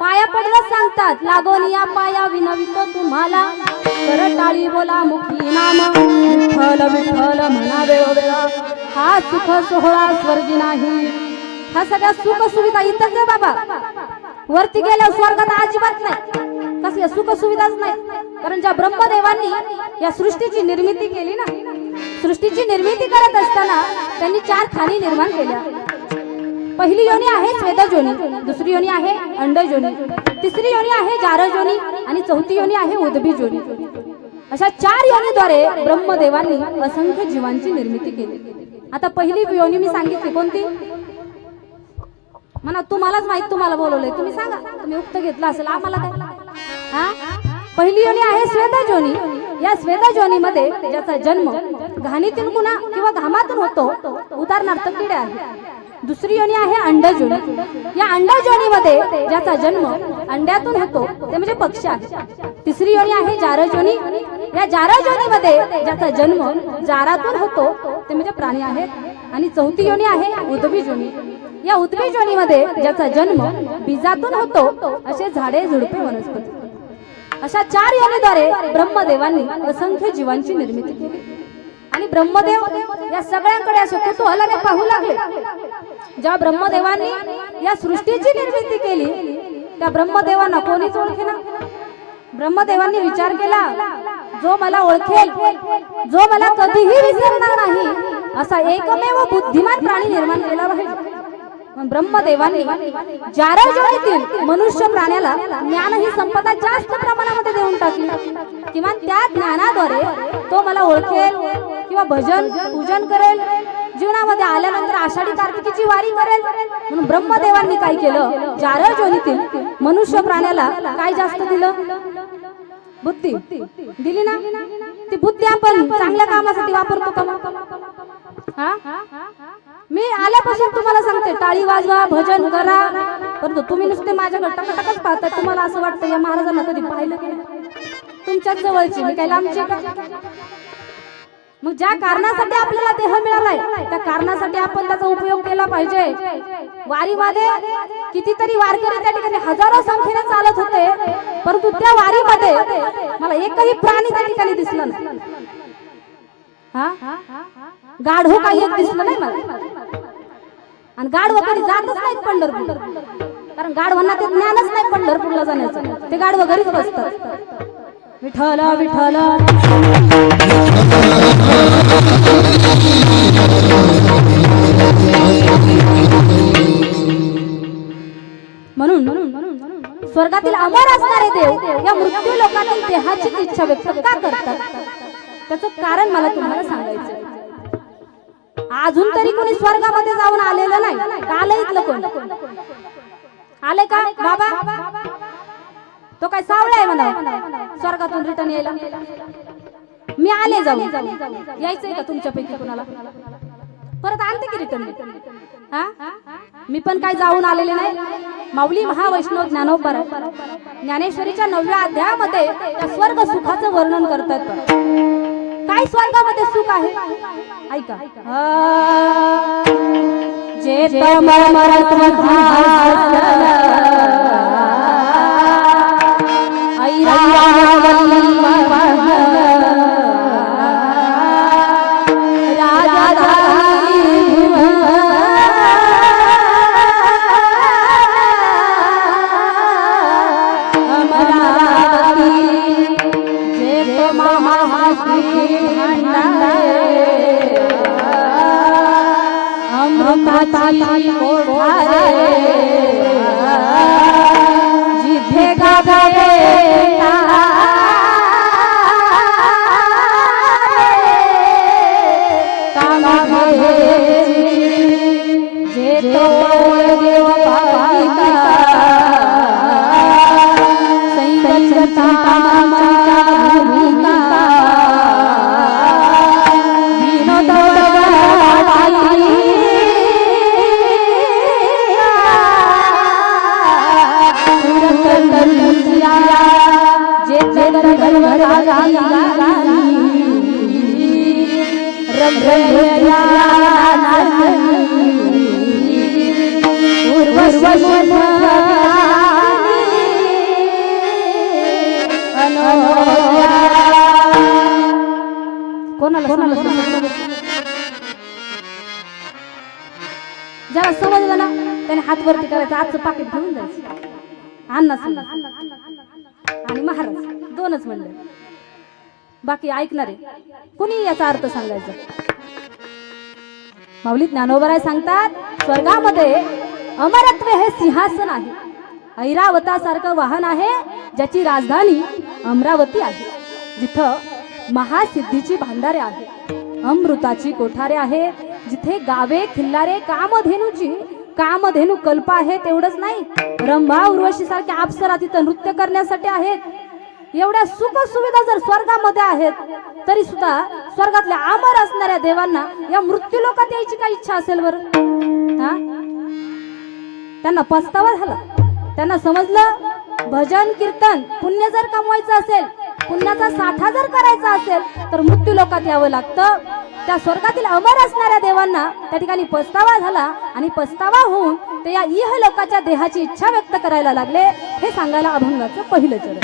पाया पडलं सांगतात लागोन या पाया विनवितो तुम्हाला करटाळी बोला मुखी नाम विठ्ठल विठ्ठल म्हणा वेळोवेळा हा सुख सोहळा स्वर्गी नाही. हा सगळ्या सुख सुविधा इथंच आहे बाबा. वरती गेल्या स्वर्गात अजिबात नाही, कसल्या सुख सुविधाच नाही. कारण ज्या ब्रह्मदेवांनी या सृष्टीची निर्मिती केली ना, सृष्टीची निर्मिती करत असताना त्यांनी 4 खाणी निर्माण केल्या. पहिली योनी आहे स्वेदजोनी, दुसरी योनी आहे अंडजोनी, तिसरी योनी आहे जारजोनी आणि चौथी योनी आहे उदबीजोनी. अशा 4 योनीद्वारे ब्रह्मदेवांनी असंख्य जीवांची निर्मिती केली. आता पहिली योनी मी सांगितली कोणती म्हणा, तुम्हालाच माहित, तुम्हाला बोलवलंय, तुम्ही सांगा, तुम्ही उक्त घेतला असेल, आम्हाला काय. हा पहिली योनी आहे स्वेदजोनी. या स्वेदजोनीमध्ये ज्याचा जन्म घाणीतून कुणा किंवा घामातून होतो, उदाहरणार्थ किड्या आहे. दुसरी योनी आहे अंडजोनी. या अंडजोनीमध्ये ज्याचा जन्म अंड्यातून होतो ते म्हणजे पक्षी आहे. तिसरी योनी आहे जारजोनी. या जारजोनीमध्ये ज्याचा जन्म जारातून होतो ते म्हणजे प्राणी आहेत. आणि चौथी योनी आहे उदबीजोनी. या उदबीजोनीमध्ये ज्याचा जन्म बीजातून होतो असे झाडे झुडपे वनस्पती. अशा 4 योनीद्वारे ब्रह्मदेवांनी असंख्य जीवांची निर्मिती केली. आणि ब्रह्मदेव या सगळ्यांकडे असे कुतूहलाने पाहू लागले. जेव्हा ब्रह्मदेवांनी या सृष्टीची निर्मिती केली त्या ब्रह्मदेवांना कोणीच ओळखेना. ब्रह्मदेवांनी विचार केला, जो मला ओळखेल, जो मला कधीही विसरणार नाही असा एकमेव बुद्धिमान प्राणी निर्माण केला पाहिजे. ब्रह्मदेवांनी जारजोनीतील मनुष्य प्राण्याला ज्ञान ही संपदा जास्त प्रमाणामध्ये देऊन टाकली. किंवा त्या ज्ञानाद्वारे तो मला ओळखेल किंवा भजन पूजन करेल, जीवनामध्ये आल्यानंतर आषाढी कार्तिकीची वारी करेल. म्हणून ब्रह्मदेवांनी काय केलं, जारजोनीतील मनुष्य प्राण्याला काय जास्त दिलं, बुद्धी दिली ना. ती बुद्धी आपण चांगल्या कामासाठी वापरतो का? मी आल्यापासून तुम्हाला सांगते, टाळी वाजवा, भजन करा, परंतु तुम्ही नुसते माझ्याकडे टकटकच पाहता. तुम्हाला असं वाटतं या महाराजांना कधी पाहिलं की नाही, तुमच्याच जवळची, मी काय लांबची का? मग ज्या कारणासाठी आपल्याला देह मिळालाय त्या कारणासाठी आपण त्याचा उपयोग केला पाहिजे. वारीमध्ये कितीतरी वारकरी त्या ठिकाणी हजारो संख्येने चालत होते, परंतु त्या वारीमध्ये मला एकही प्राणी त्या ठिकाणी दिसला नाही. गाढव काही एक दिसलं नाही मला. आणि गाढव कधी जातच नाहीत पंढरपूर, कारण गाढवांना ते ज्ञानच नाही पंढरपूरला जाण्याचं. ते गाढव घरीच बसतात. विठ्ठल विठ्ठल म्हणून स्वर्गातील अमर असणारे देव या मृत्यू लोकातील देहाची इच्छा व्यक्त का करतात, त्याचं कारण मला तुम्हाला सांगायचं. अजून तरी कोणी स्वर्गामध्ये जाऊन आलेलं नाही. काल इथलं कोण आले का बाबा? तो काय सावळा आहे म्हणा स्वर्गातून रिटर्न यायला? मी आले जाऊन, यायचंय का तुमच्यापैकी कोणाला? परत आणते की रिटर्न? हा मी पण काय जाऊन आलेले नाही. माऊली महावैष्णव ज्ञानोबा ज्ञानेश्वरीच्या 9व्या अध्यायामध्ये त्या स्वर्ग सुखाचं वर्णन करतात. काय स्वर्गामध्ये सुख आहे ऐका. जे गर्व गाई रम्या कोणाला ज्याला समजलं ना त्याने हात वरती करायचं, आजचं पाकिट घेऊन जायचं. अण्णा आणि महाराज दोनच म्हणले, बाकी ऐकणारे कुणी याचा अर्थ सांगायचा. माऊली ज्ञानोबराय सांगतात, स्वर्गामध्ये अमरत्व हे सिंहासन आहे, ऐरावतासारखं वाहन आहे, ज्याची राजधानी अमरावती आहे, जिथं महासिद्धीची भांडारे आहेत, अमृताची कोठारे आहे, जिथे गावे खिल्लारे कामधेनू कल्प आहे. तेवढंच नाही, रंभा उर्वशी सारख्या अप्सरा तिथं नृत्य करण्यासाठी आहेत. एवढ्या सुख सुविधा जर स्वर्गामध्ये आहेत तरी सुद्धा स्वर्गातल्या अमर असणाऱ्या देवांना या मृत्यू लोकात यायची काय इच्छा असेल बरं? हा, त्यांना पस्तावा झाला. त्यांना समजलं भजन कीर्तन पुण्य जर कमवायचं असेल, पुण्याचा साठा जर करायचा असेल तर मृत्यू लोकात यावं लागतं. त्या स्वर्गातील अमर असणाऱ्या देवांना त्या ठिकाणी पस्तावा झाला आणि पस्तावा होऊन ते या इह लोकाच्या देहाची इच्छा व्यक्त करायला लागले. हे सांगायला अभंगाचं पहिलं चरण.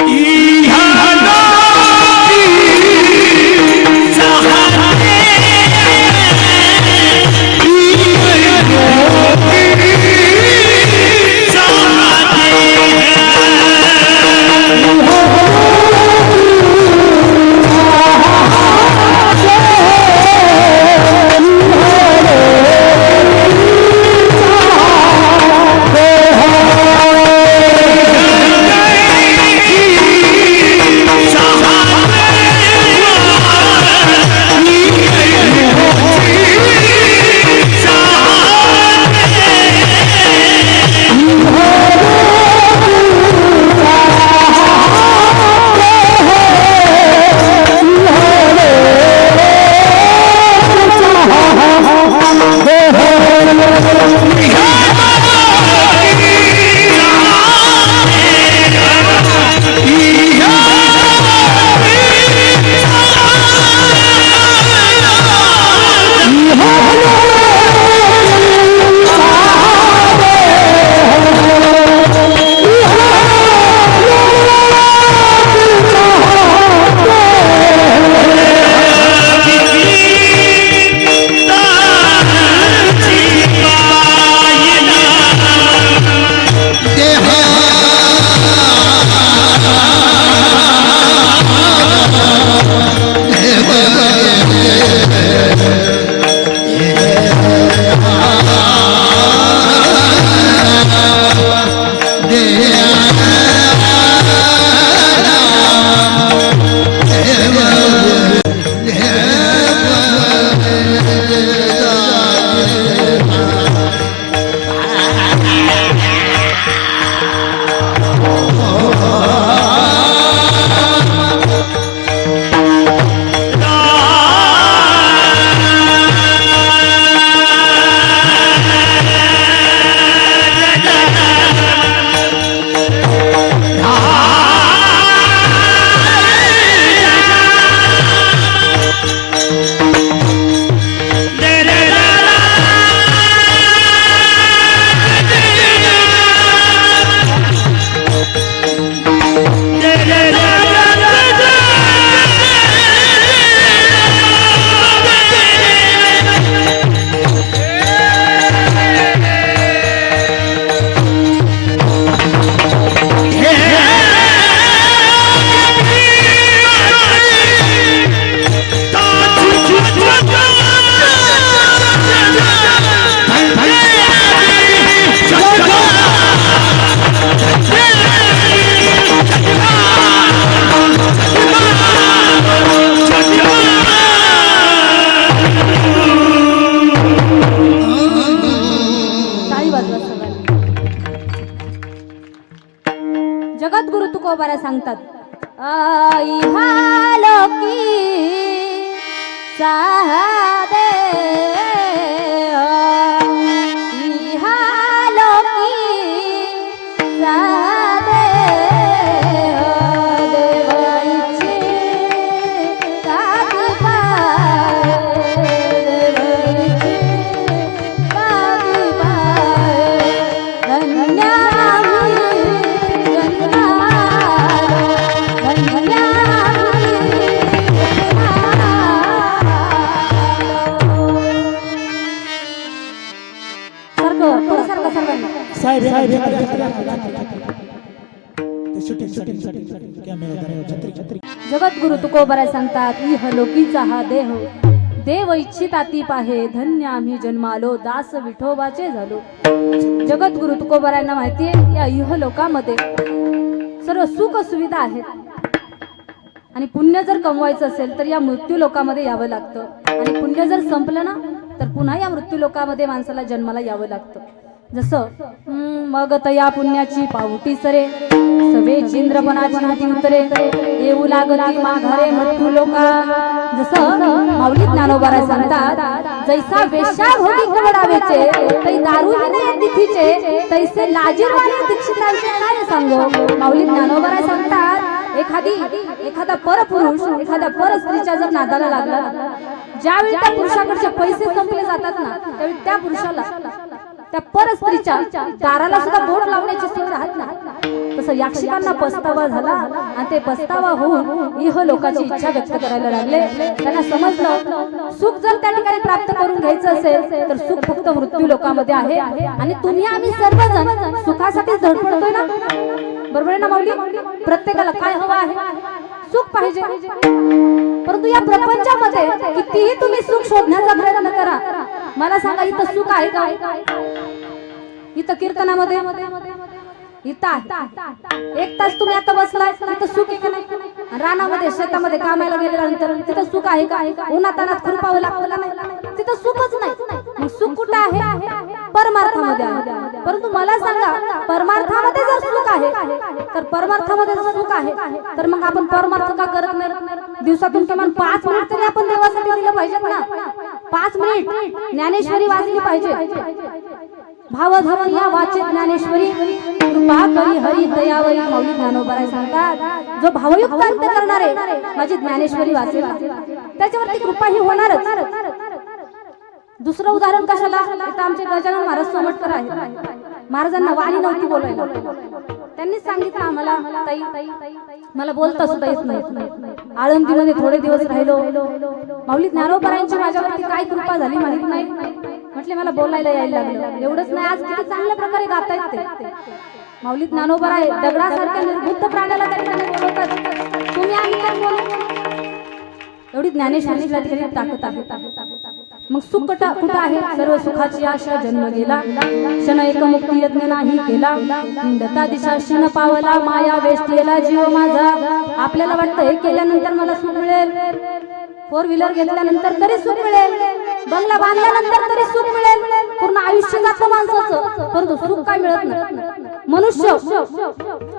जगद्गुरु तुकोबारा सांगतात, इहा लोकी सादे इहा लोकी सादे देवाईचे शूटिंग कॅमेरा छत्री छत्री जगद्गुरु तुकोबराय सांगतात इहलोकीचा हा देह देव इच्छिताती पाहे धन्य आम्ही जन्मालो दास विठोबाचे झालो. जगद्गुरु तुकोबरायांना माहितीये या इहलोकामध्ये सर्व सुख सुविधा आहेत आणि पुण्य जर कमवायचं असेल तर या मृत्यू लोकामध्ये यावं लागतं आणि पुण्य जर संपलं ना तर पुन्हा या मृत्यू लोकामध्ये माणसाला जन्माला यावं लागतं. जसं मग तया पुण्याची पावटी सरे सवे चिंद्रपणाची हाती उतरे येऊ लागती माघारे मृत्यू लोका. जसं माऊली ज्ञानोबाराय सांगतात जैसा वेश्या भोगी कवडावेचे तै दारूही नाही तिथीचे तैसे लाजीरवाणी दीक्षितांचे काय सांगो. माऊली ज्ञानोबाराय सांगतात एखादा परपुरुष एखाद्या परस्त्रीच्या जर नादाला लागला ज्यावेळी त्या पुरुषाकडचे पैसे संपले जातात ना त्यावेळी त्या पुरुषाला त्या परस्त्रीच्या दाराला सुद्धा बोट लावण्याची सोय राहत नाही. तसं याक्षिकांना पस्तावा झाला आणि ते पस्तावा होऊन इह लोकाची इच्छा व्यक्त करायला लागले. त्यांना समजलं सुख जर त्या ठिकाणी प्राप्त करून घ्यायचं असेल तर सुख फक्त मृत्यू लोकामध्ये आहे आणि तुम्ही आम्ही सर्वजण सुखासाठी धडपडतोय ना. बरोबर आहे ना माऊली. प्रत्येकाला काय हवं आहे सुख पाहिजे. परंतु या प्रपंचामध्ये कितीही तुम्ही सुख शोधण्याचा प्रयत्न करा मला सांगा इथं सुख आहे का. इथं कीर्तनामध्ये इथं आहे. एक तास तुम्ही आता बसलाय तिथं सुख आहे का नाही. रानामध्ये शेतामध्ये कामाला गेल्यानंतर तिथं सुख आहे का. उन्हातानात खुरपावं लागतं का नाही तिथं सुखच नाही. मग सुख कुठं आहे परमार्थामध्ये आहे. परंतु मला सांगा परमार्थामध्ये जर सुख आहे तर परमार्थामध्ये जर सुख आहे तर मग आपण परमार्थ का करत नाही. दिवसातून किमान 5 मिनिट तरी आपण देवासाठी दिलं पाहिजेत ना. 5 मिनिट ज्ञानेश्वरी वाचली पाहिजे. भावधवन या वाचे ज्ञानेश्वरी कृपा करी हरी दयावरी. माऊली ज्ञानोबाराय सांगतात जो भावयुक्त अंत करणारे माझी ज्ञानेश्वरी वाचेल त्याच्यावरती कृपा ही होणारच. दुसरं उदाहरण कशाला इथं आमचे गजानन महाराज सोमटकर आहे. महाराजांना वाणी नव्हती बोलायला. त्यांनीच सांगितलं आम्हाला ताई मला बोलता सुद्धा येत नाही. आळंदीमध्ये थोडे दिवस राहिलो. माऊली ज्ञानोबारायांची माझ्यावरती काय कृपा झाली माहित नाही. म्हटले मला बोलायला यायला लागलं. एवढंच नाही आज किती चांगल्या प्रकारे गातायत ते. माऊली ज्ञानोबाराय दगडासारख्या निर्बुद्ध प्राण्याला त्यांनी बोलवतात. तुम्ही आम्ही काय बोलू. एवढी ज्ञानेश्वरीला ठिकाणी ताकद आहे. मग सुख कुठं आहे. सर्व सुखाची आशा जन्म गेला क्षण एक मुक्ती यज्ञ नाही केला. हिंडता दिशा क्षण पावला माया वेष्टीला जीव माझा. आपल्याला वाटतं हे केल्यानंतर मला सुख मिळेल. 4 व्हीलर घेतल्यानंतर तरी सुख मिळेल. बंगला बांधल्यानंतर तरी सुख मिळेल. पूर्ण आयुष्य जातं माणसाचं परंतु सुख काय मिळत नाही. मनुष्य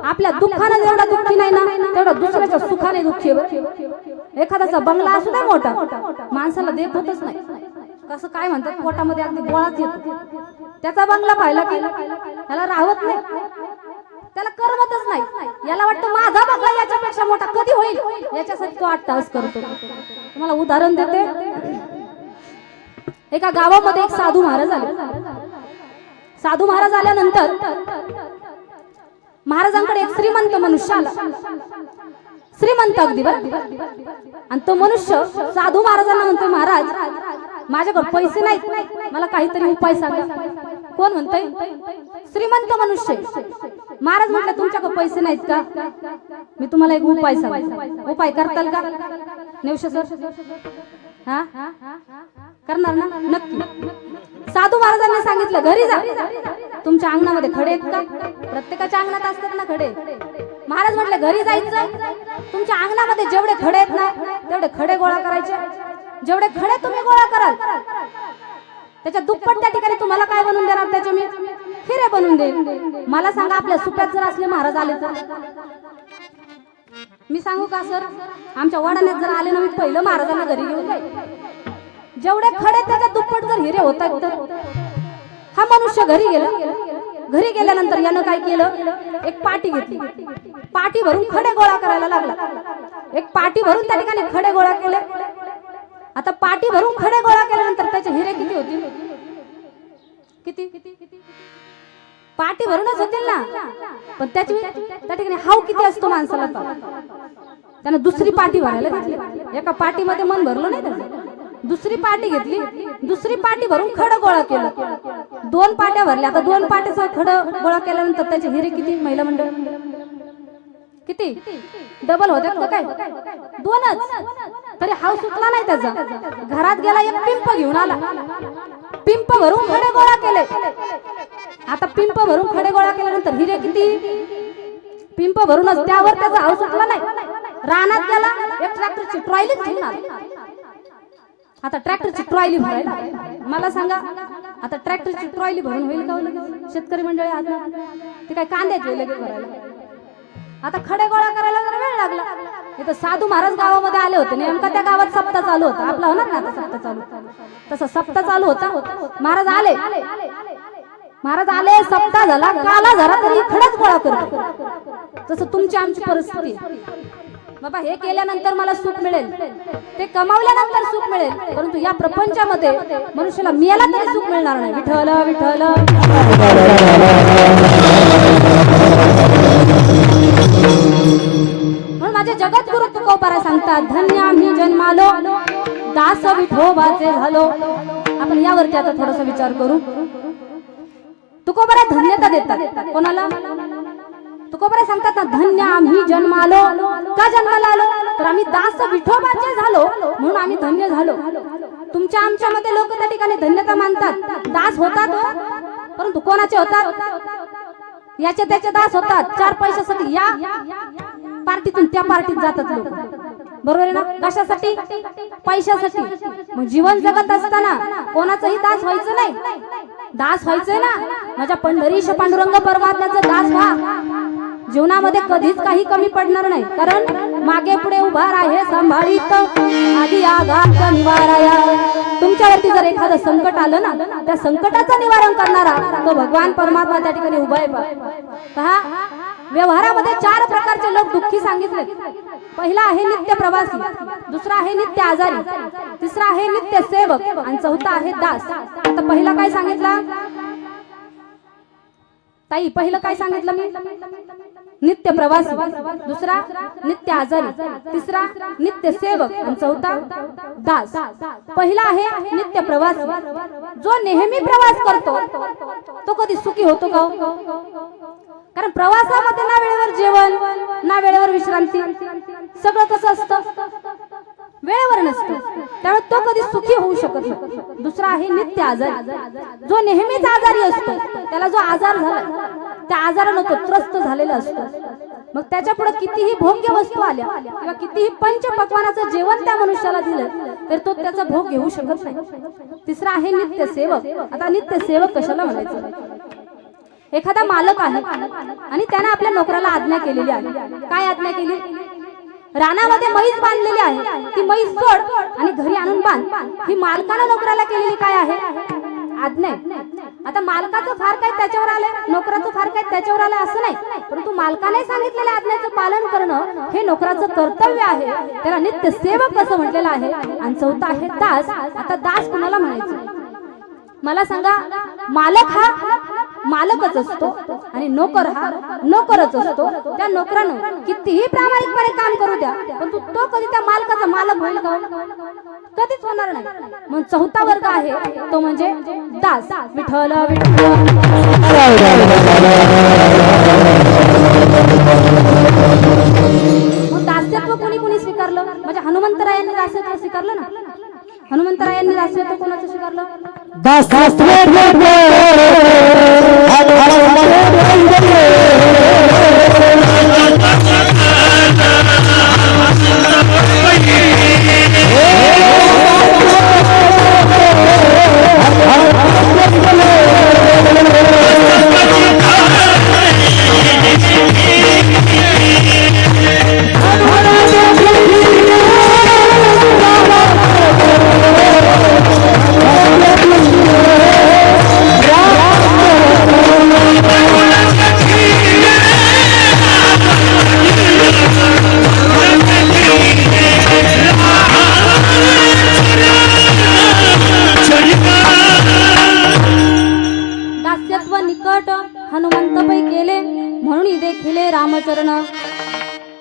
आपल्या दुःखाने जेवढा दुःखी नाही ना तेवढा दुसऱ्याच्या सुखाने दुःखी आहे. एखाद्याचा बंगला असू दे मोठा माणसाला देख होतच नाही. कसं काय म्हणतात पोटामध्ये अगदी गोळाच येतो. त्याचा बंगला पाहिला की त्याला राहत नाही. त्याला करमतच नाही. याला वाटतं माझा बंगला याच्यापेक्षा मोठा कधी होईल याच्यासाठी तो 8 तास करतो. तुम्हाला उदाहरण देते. एका गावामध्ये एक साधू महाराज आले. साधू महाराज आल्यानंतर महाराजांकडे एक श्रीमंत मनुष्य आला. श्रीमंत अगदी बरं. आणि तो मनुष्य साधू महाराजांना म्हणतो महाराज माझ्याकडे पैसे नाहीत मला काहीतरी उपाय सांगा. कोण म्हणतोय. श्रीमंत मनुष्य. महाराज म्हटलं तुमच्याकडे पैसे नाहीत का मी तुम्हाला एक उपाय सांगतो. उपाय करताल का नेवशे सर. हा करणार ना नक्की. साधू महाराजांनी सांगितलं घरी जा. तुमच्या अंगणामध्ये खडे आहेत का. प्रत्येकाच्या अंगणात असतात ना खडे. महाराज म्हटले घरी जायचं. तुमच्या अंगणामध्ये जेवढे खडे आहेत ना तेवढे खडे गोळा करायचे. जेवढे खडे तुम्ही गोळा कराल त्याच्या दुप्पट त्या ठिकाणी तुम्हाला काय बनवून देणार त्याचे मी हिरे बनवून देईन. मला सांगा आपल्या सुप्यात जर असले महाराज आले तर मी सांगू का सर आमच्या वडाण्यात जर आले ना मी पहिलं महाराजांना घरी घेऊन जाईल. जेवढे खडे त्याच्या दुप्पट जर हिरे होतात तर. हा मनुष्य घरी गेला. घरी गेल्यानंतर यानं काय केलं एक पाटी घेतली. पाटी भरून खडे गोळा करायला लागला. एक पाटी भरून त्या ठिकाणी खडे गोळा केले. आता पाटी भरून खडे गोळा केल्यानंतर त्याचे हिरे किती होतील. किती पाटी भरूनच होतील ना. पण त्याची त्या ठिकाणी हाव किती असतो माणसाला. त्यानं दुसरी पाटी भरायला घेतली. एका पाटीमध्ये मन भरलं नाही त्याचं. दुसरी पाटी घेतली. दुसरी पाटी भरून खडं गोळा केलं. 2 पाट्या भरल्या. आता 2 पाट्याचा खडं गोळा केल्यानंतर त्याचे हिरे किती महिला मंडळ किती डबल होत्यात का काय? दोनच. तरी हाव सुटला नाही त्याचा. घरात गेला एक पिंप घेऊन आला. पिंप भरून खडे गोळा केले. आता पिंप भरून खडे गोळा केल्यानंतर हिरे किती? पिंप भरूनच त्यावर त्याचा हाव सुटला नाही. रानात गेला एक ट्रॅक्टरची ट्रॉली घेऊन आला. आता ट्रॅक्टरची ट्रॉली भरायला मला सांगा, आता ट्रॅक्टरची ट्रॉली भरून होईल का हो? शेतकरी मंडळी आता ते काय कांद्याचे लगेच भरायला. आता खडे गोळा करायला जरा वेळ लागला. इथं साधू महाराज गावामध्ये आले होते. नेमका त्या गावात सप्ताह चालू होता. आपला होणार ना सप्ताह चालू, तसा सप्ताह चालू होता. महाराज आले. महाराज आले, सप्ताह झाला, काला झाला तरी खडच गोळा करतो. तसं तुमची आमची परिस्थिती. बाबा हे केल्यानंतर मला सुख मिळेल, ते कमावल्यानंतर सुख मिळेल, परंतु या प्रपंचामध्ये मनुष्याला मिळाला तरी सुख मिळणार नाही. विठ्ठल विठ्ठल. म्हणून माझे जगद्गुरु तुकोबाराय सांगतात, धन्य आम्ही जन्मालो दास विठोबाचे झालो. आपण यावरती आता थोडासा विचार करू. तुकोबाराय धन्यता देतात कोणाला? तुकोबाराय सांगतात ना, धन्य आम्ही जन्मालो. का जन्माला आलो? तर आम्ही दास विठोबाचे झालो म्हणून आम्ही धन्य झालो. तुमच्या आमच्या मध्ये लोक त्या ठिकाणी धन्यता मानतात. दास होतात परंतु कोणाचे होतात? याचे त्याचे दास होतात. 4 पैशासाठी या पार्टीतून त्या पार्टीत जातात लोक. बरोबर आहे ना? कशासाठी? पैशासाठी. मग जीवन जगत असताना कोणाचंही दास व्हायचं नाही. दास व्हायचंय ना, माझ्या पंढरीश पांडुरंग परमात्म्याचा दास व्हा. जीवनामध्ये कधीच काही कमी पडणार नाही. कारण मागे पुढे उभा आहे सांभाळीत आधी आघात निवाराया. तुमच्यावरती जर एखादं संकट आलं ना, त्या संकटाचं निवारण करणारा तो भगवान परमात्मा त्या ठिकाणी उभा आहे. पहा, व्यवहारामध्ये 4 प्रकारचे लोक दुःखी सांगितले. पहिला आहे नित्य प्रवासी, दुसरा आहे नित्य आजारी, तिसरा आहे नित्य सेवक आणि चौथा आहे दास. आता पहिला काय सांगितला ताई? पहिलं काय सांगितलं मी? नित्य प्रवासी, दुसरा नित्य आजारी, तिसरा नित्य सेवक आणि चौथा दास. पहिला आहे नित्य प्रवासी. जो नेहमी प्रवास करतो तो कधी सुखी होतो का? कारण प्रवासामध्ये ना वेळेवर जेवण, ना वेळेवर विश्रांती, सगळं कसं असतं? वेळेवर नसतं. त्यामुळे तो कधी सुखी होऊ शकत नाही. दुसरा आहे नित्य आजारी. जो नेहमीच आजारी असतो, त्याला जो आजार झाला त्या आजारानं तो त्रस्त झालेला असतो. मग त्याच्या पुढे कितीही भोग्य वस्तू आल्या किंवा कितीही पंचपक्वानाचं जेवण त्या मनुष्याला दिलं तर तो त्याचा भोग घेऊ शकत नाही. तिसरा आहे नित्य सेवक. आता नित्य सेवक कशाला म्हणायचं? एखादा मालक आहे आणि त्याने आपल्या नोकराला आज्ञा केलेली आहे. काय आज्ञा केली? रानामध्ये म्हैस बांधलेली आहे, ती म्हैस सोड आणि घरी आणून बांध. ही मालकाने नोकराला केलेली काय आहे? आज्ञा. आता मालकाचं फार काय त्याच्यावर आलंय, नोकराचं फार काय त्याच्यावर आलंय असं नाही, परंतु मालकाने सांगितलेल्या आज्ञेचं पालन करणं हे नोकराचं कर्तव्य आहे. त्याला नित्य सेवक असं म्हटलेलं आहे. आणि चौथा आहे दास. आता दास कुणाला म्हणायचं? मला सांगा, मालक हा मालकच असतो आणि नोकर हा नोकरच असतो. त्या नोकरानं कितीही प्रामाणिकपणे काम करू द्या, पण तो कधी त्या मालकाचा मालक होईल का? कधीच होणार नाही. मग चौथा वर्ग आहे तो म्हणजे दास. विठ्ठल विठ्ठल. मग दास्यत्व कोणी कोणी स्वीकारलं? म्हणजे हनुमंतरायांनी दास्यत्व स्वीकारलं ना. हनुमंतरायांनी दास्यत्व कोणाचं स्वीकारलं? रामचरण.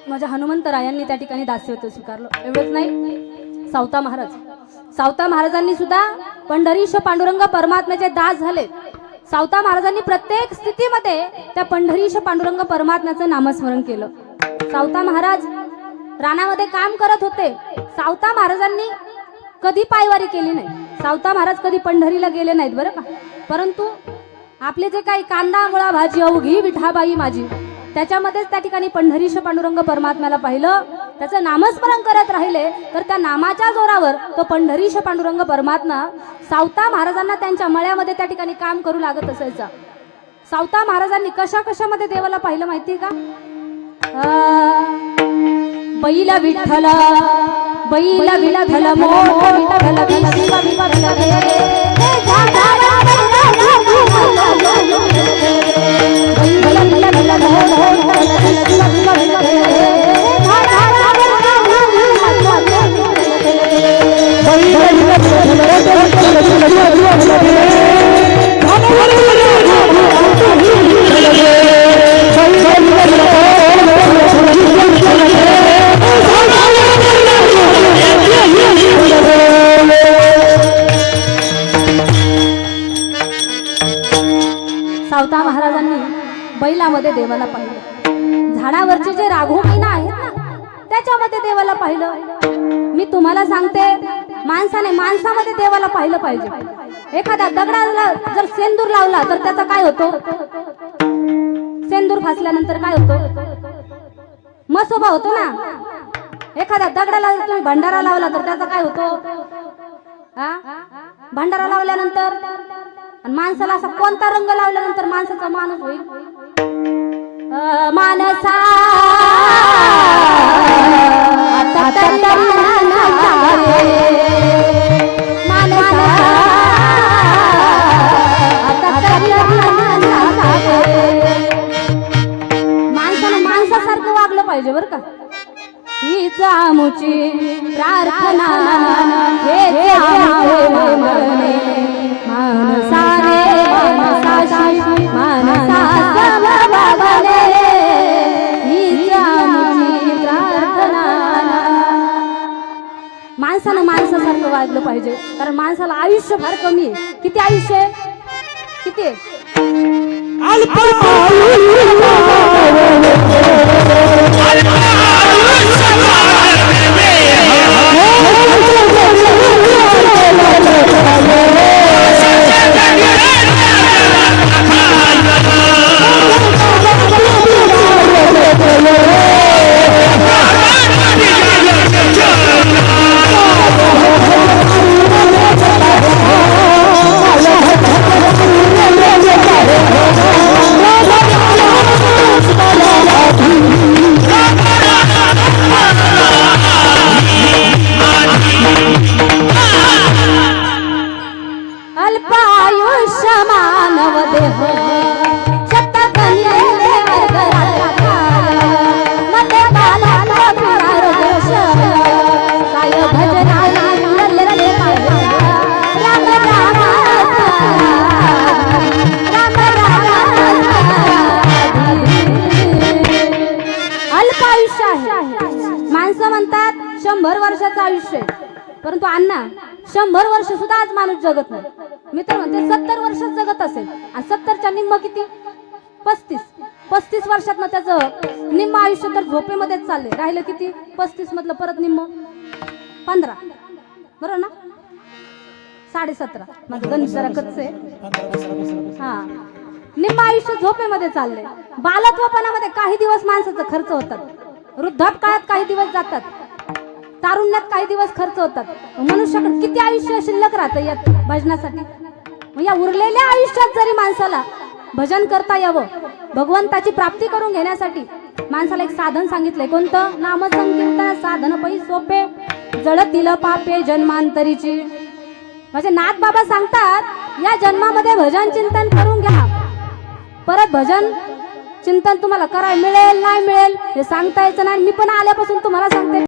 माझ्या हनुमंतरायांनी त्या ठिकाणी दास्यत्व स्वीकारलं. एवढंच नाही, सावता महाराजांनी सुद्धा पंढरीश पांडुरंग परमात्म्याचे दास झाले. सावता महाराजांनी प्रत्येक स्थितीमध्ये त्या पंढरीश पांडुरंग परमात्म्याचं नामस्मरण केलं. सावता महाराज रानामध्ये काम करत होते. सावता महाराजांनी कधी पायवारी केली नाही. सावता महाराज कधी पंढरीला गेले नाहीत बरं का. परंतु आपले जे काही कांदा मुळा भाजी अवघी विठाबाई माझी, त्याच्यामध्येच त्या ठिकाणी पंढरीश पांडुरंग परमात्म्याला पाहिलं. त्याचं नामस्मरण करत राहिले तर त्या नामाच्या जोरावर तो पंढरीश पांडुरंग परमात्मा सावता महाराजांना त्यांच्या मळ्यामध्ये त्या ठिकाणी काम करू लागत असायचा. सावता महाराजांनी कशा कशामध्ये देवाला पाहिलं माहिती का? बैल विठ्ठल बैल विठ्ठल मोठ विठ्ठल सावता महाराजांनी बैलामध्ये देवाला पाहिलं. झाडावरचे जे राघू मैना आहेत ना त्याच्यामध्ये देवाला पाहिलं. मी तुम्हाला सांगते, माणसाने माणसामध्ये देवाला पाहिलं पाहिजे. एखाद्या दगडाला जर सेंदूर लावला तर त्याचा काय होतो? सेंदूर फासल्यानंतर काय होतो? मसोबा होतो ना. एखाद्या दगडाला जर तुम्ही भंडारा लावला तर त्याचा काय होतो? भंडारा लावल्यानंतर आणि माणसाला असा कोणता रंग लावल्यानंतर माणसाचा माणूस होईल? मानसा माणसानं माणसासारखं वागलं पाहिजे बरं का. हीच आमुची प्रार्थना हे मानसाने मानसाशी मानसा समभावने हीच आमुची प्रार्थना. माणसानं माणसासारखं वागलं पाहिजे. कारण माणसाला आयुष्य फार कमी आहे. किती आयुष्य आहे? किती आहे? माणसं म्हणतात 100 वर्षाचं आयुष्य आहे. परंतु अण्णा 100 वर्ष सुद्धा आज माणूस जगत नाही. मी तर म्हणते 70 वर्षात जगत असेल. आणि 70च्या निम्म किती? 35 वर्षात त्याचं निम्म आयुष्य तर झोपेमध्येच चालले. राहिलं किती? 35 मधलं परत निम्म 15. बरोबर ना? 17.5. माझं गणित जरा कच्चं आहे. हा, निम्म आयुष्य झोपेमध्ये चालले. बालत्वपणामध्ये काही दिवस माणसाचा खर्च होतात. वृद्धापकाळात काही दिवस जातात. तारुण्यात काही दिवस खर्च होतात. मनुष्याकडे किती आयुष्य शिल्लक राहतं या भजनासाठी? या उरलेल्या आयुष्यात जरी माणसाला भजन करता यावं, भगवंताची प्राप्ती करून घेण्यासाठी माणसाला एक साधन सांगितलंय. कोणतं? नामसंकीर्तन साधन पै सोपे जळतील पापे जन्मांतरीची. माझे नाथ बाबा सांगतात, या जन्मामध्ये भजन चिंतन करून घ्या. परत भजन चिंतन तुम्हाला करायला मिळेल नाही मिळेल हे सांगता यायचं नाही. मी पण आल्यापासून तुम्हाला सांगते,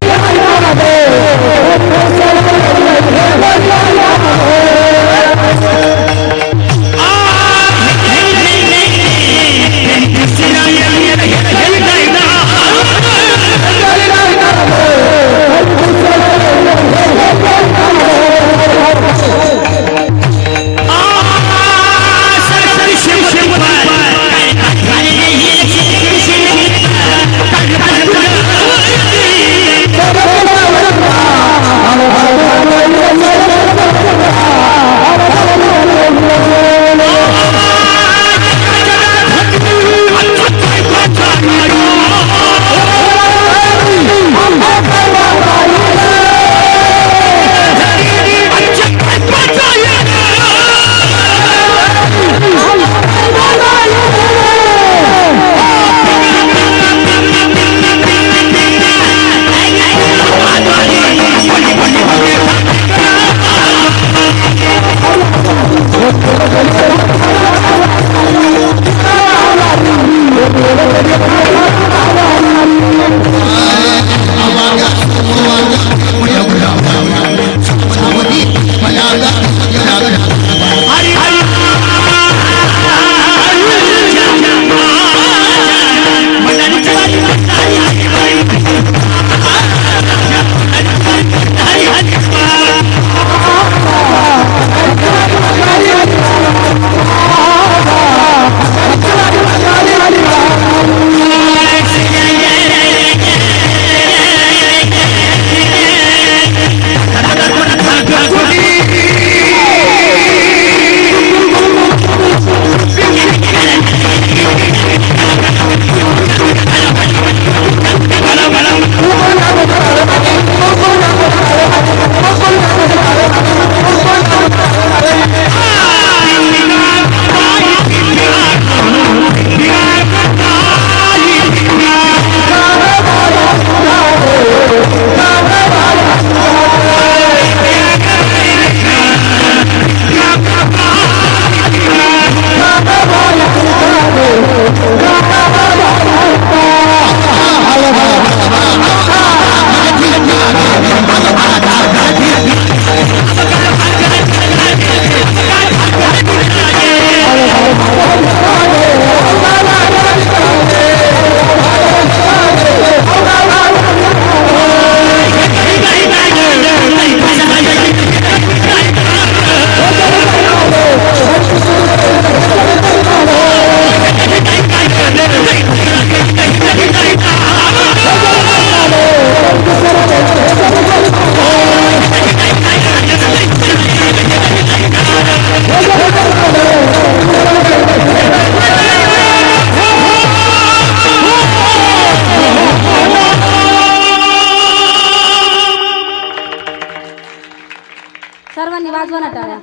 वाजवा ना टाळ्या.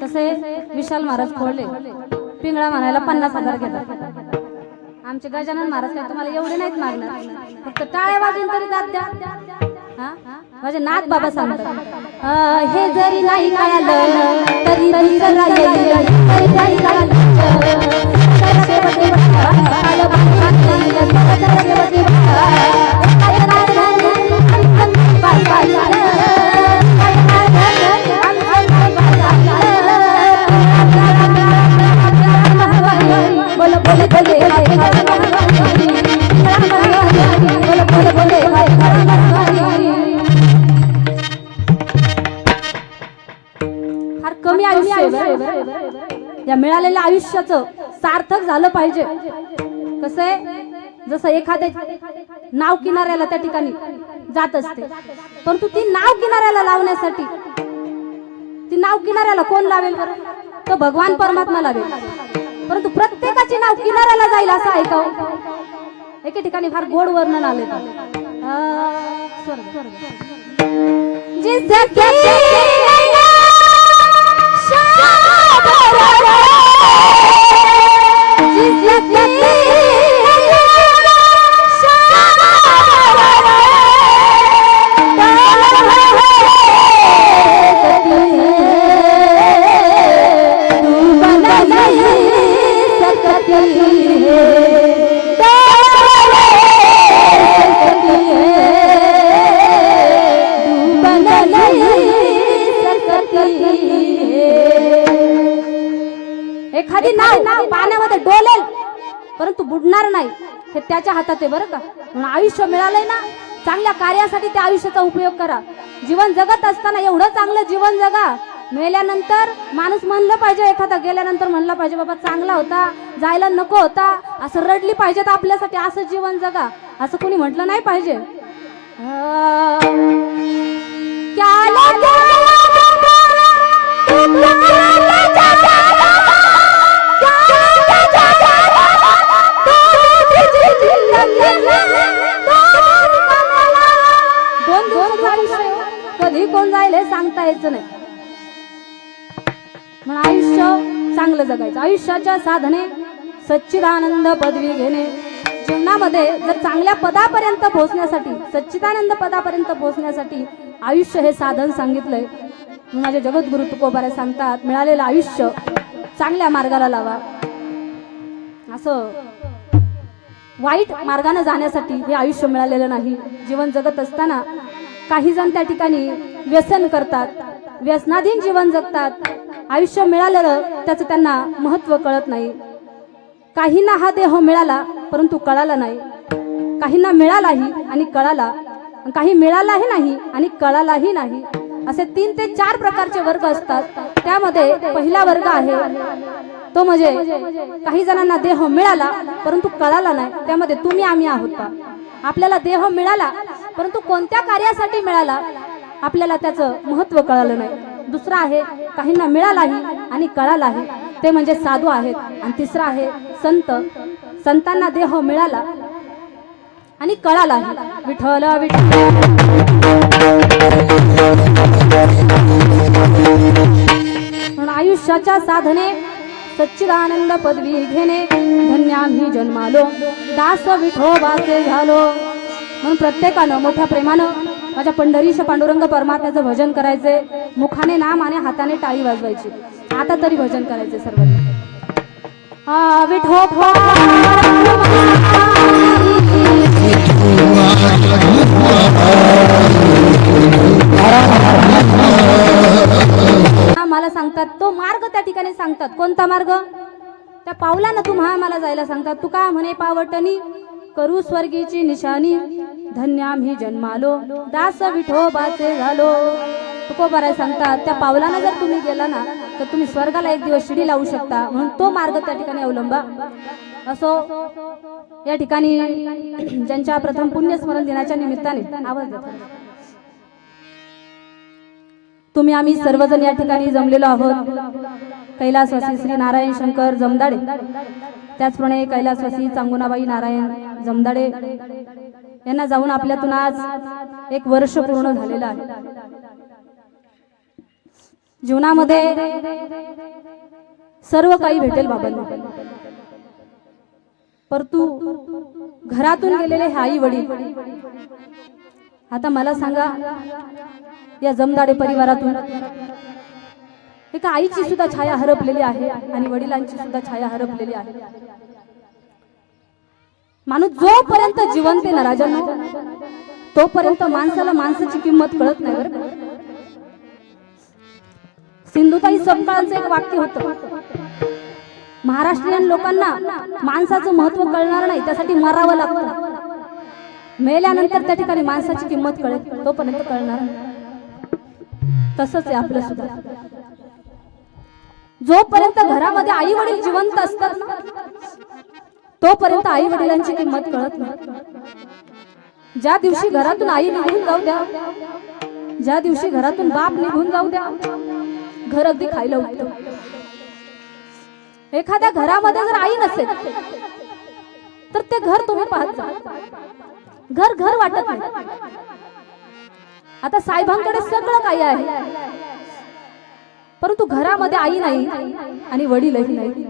तसे विशाल महाराज खोळले पिंगळा म्हणायला 50,000 घेतात. आमचे गजानन महाराज काय तुम्हाला एवढे नाहीत मागणार, फक्त टाळ्या वाजून तरी दाद द्या. हा माझे नाथ बाबा सांगतात हे जरी नाही कळालं तरी दुसरा येईल, तरी नाही कळालं फार कमी आयुष्य आहे बरं. या मिळालेल्या आयुष्याचं सार्थक झालं पाहिजे. कसं आहे, जसं एखाद्या नाव किनाऱ्याला त्या ठिकाणी जात असते, परंतु ती नाव किनाऱ्याला लावण्यासाठी ती नाव किनाऱ्याला कोण लावेल बरं? तो भगवान परमात्मा लावेल. परंतु प्रत्येकाची नाव किनाऱ्याला जाईल असं ऐकावं. एके ठिकाणी फार गोड वर्णन आले एखादी नाव पाण्यामध्ये डोलेल परंतु बुडणार नाही, हे त्याच्या हातात आहे बरं का. म्हणून आयुष्य मिळालंय ना, चांगल्या कार्यासाठी त्या आयुष्याचा उपयोग करा. जीवन जगत असताना एवढं चांगलं जीवन जगा, मेल्यानंतर माणूस म्हणलं पाहिजे, एखादा गेल्यानंतर म्हणलं पाहिजे बाबा चांगला होता, जायला नको होता, असं रडली पाहिजे आपल्यासाठी, असं जीवन जगा असं कोणी म्हटलं नाही पाहिजे. कधी कोण जाईल हे सांगता यायचं नाही. म्हणून आयुष्य चांगलं जगायचं. आयुष्याच्या साधने सच्चिदानंद पदवी घेणे. जीवनामध्ये जर चांगल्या पदापर्यंत पोहोचण्यासाठी, सच्चिदानंद पदापर्यंत पोहोचण्यासाठी आयुष्य हे साधन सांगितलंय. माझे जगद्गुरु तुकोबाराय सांगतात, मिळालेलं आयुष्य चांगल्या मार्गाला लावा. असं वाईट मार्गाने जाण्यासाठी हे आयुष्य मिळालेलं नाही. जीवन जगत असताना काही जण त्या ठिकाणी व्यसन करतात, व्यसनाधीन जीवन जगतात. आयुष्य मिळालेलं त्याचं त्यांना महत्व कळत नाही. काहींना हा देह मिळाला परंतु कळाला नाही, काहींना मिळालाही आणि कळाला, काही मिळालाही नाही आणि कळालाही नाही. असे 3 ते 4 प्रकारचे वर्ग असतात. त्यामध्ये पहिला वर्ग आहे तो म्हणजे काही जणांना देह मिळाला परंतु कळाला नाही. त्यामध्ये तुम्ही आम्ही आहोत का? आपल्याला देह मिळाला परंतु कोणत्या कार्यासाठी मिळाला आपल्याला त्याचं महत्व कळालं नाही. दुसरा आहे काहींना मिळालाही आणि कळालाही, ते म्हणजे साधू आहेत. आणि तिसरा आहे संत. संतांना देह मिळाला आणि कळालाही. विठ्ठल विठ्ठल. म्हणून आयुष्याच्या साधने सच्चिदानंद पदवी घेणे. धन्याम्ही जन्मालो दास विठोबाचे झालो. म्हणून प्रत्येकानं मोठ्या प्रेमानं माझ्या पंढरीश पांडुरंग परमात्म्याचं भजन करायचे. मुखाने नाम आणि हाताने टाळी वाजवायची. आता तरी भजन करायचे सर्वांनी. विठोबा मला सांगतात तो मार्ग त्या ठिकाणी सांगतात. कोणता मार्ग? त्या पावलानं तुम्हा मला जायला सांगतात. तू का म्हणे पावटणी करू स्वर्गीची निशाणी. धन्याम्ही जन्मालो दास विठोबाचे झालो. तुकोबाराय सांगतात त्या पावलानं जर तुम्ही गेला ना तर तुम्ही स्वर्गाला एक दिवस शिडी लावू शकता. म्हणून तो मार्ग त्या ठिकाणी अवलंबा. असो या ठिकाणी ज्यांच्या प्रथम पुण्यस्मरण दिनाच्या निमित्ताने आवाज तुम्ही आम्ही सर्वजण या ठिकाणी जमलेलो आहोत. कैलासवासी श्री नारायण शंकर जमदाडे, त्याचप्रमाणे कैलासवासी चांगुणाबाई नारायण जमदाडे यांना जाऊन आपल्यातून आज 1 वर्ष पूर्ण झालेलं आहे. जीवनामध्ये सर्व काही भेटेल बाबांना, परंतु घरातून गेलेले हे आई वडील, आता मला सांगा, या जमदाडे परिवारातून एका आईची सुद्धा छाया हरपलेली आहे आणि वडिलांची सुद्धा छाया हरपलेली आहे. माणूस जोपर्यंत जिवंत आहे ना राजांनो, तोपर्यंत माणसाला माणसाची किंमत कळत नाही बरं. सिंधुताई सपकाळांचं एक वाक्य होतं, महाराष्ट्रीयन लोकांना माणसाचं महत्व कळणार नाही, त्यासाठी मरावं लागतं. मेल्यानंतर त्या ठिकाणी माणसाची किंमत कळेल, तोपर्यंत कळणार नाही. तसंच आहे आपलं सुद्धा. जोपर्यंत घरामध्ये आई वडील जिवंत असतात ना, तोपर्यंत आई वडिलांची किंमत कळत नाही. ज्या दिवशी घरातून आई निघून जाऊ द्या, ज्या दिवशी घरातून बाप निघून जाऊ द्या, घर अगदी खायला उठतं. एखाद्या घरामध्ये जर आई नसेल तर ते घर तुम्ही पाहत जा, घर घर वाटत नाही. आता साहेबांकडे सगळं काही आहे, परंतु घरामध्ये आई नाही आणि वडीलही नाही,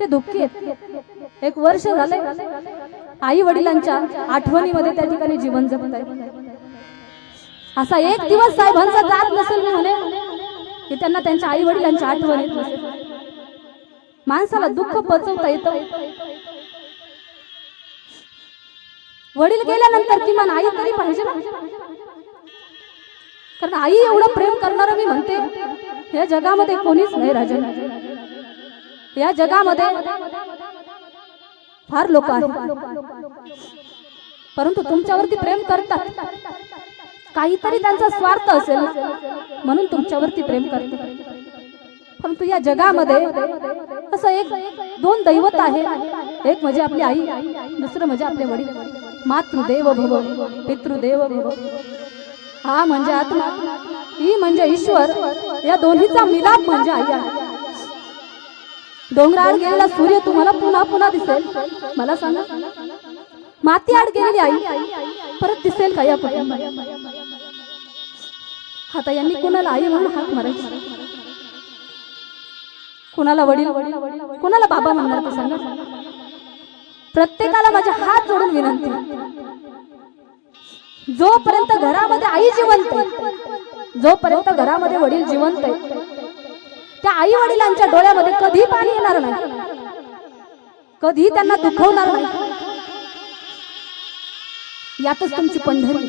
ते दुःखी आहेत. एक वर्ष झाले आई वडिलांच्या आठवणीमध्ये त्या ठिकाणी जीवन जगत आहे. असा एक दिवस साहेबांचा जात नसेल मी म्हणे की त्यांना त्यांच्या आई वडिलांच्या आठवण येत नसेल. माणसाला दुःख पचवता येतं. वडील गेल्यानंतर किमान आई तरी पाहिजे ना, कारण आई एवढं प्रेम करणार मी म्हणते या जगामध्ये कोणीच नाही राजन. या जगामध्ये फार लोक आहेत, परंतु तुमच्यावरती प्रेम करतात. काहीतरी त्यांचा स्वार्थ असेल म्हणून तुमच्यावरती प्रेम करतात. परंतु या जगामध्ये असं एक दोन दैवत आहे, एक म्हणजे आपली आई, दुसरं म्हणजे आपले वडील. मातृदेव भव पितृदेव भव. हा म्हणजे आत्मा, ही म्हणजे ईश्वर. या दोन्हीचा मिलाप म्हणजे आई आहे. डोंगराआड गेलेला सूर्य तुम्हाला पुन्हा पुन्हा दिसेल, मला सांगा. माती आड गेलेली आई परत दिसेल का या कुटुंबात? आता यांनी कुणाला आई म्हणून हाक मारायची, कुणाला वडील, कुणाला बाबा म्हणणार ते सांगा. प्रत्येकाला माझ्या हात जोडून विनंती, जोपर्यंत घरामध्ये आई जिवंत आहे, जोपर्यंत घरामध्ये वडील जिवंत आहे, त्या आई वडिलांच्या डोळ्यामध्ये कधी पाणी येणार नाही, कधी त्यांना दुखवणार नाही. यातच तुमची पंढरी.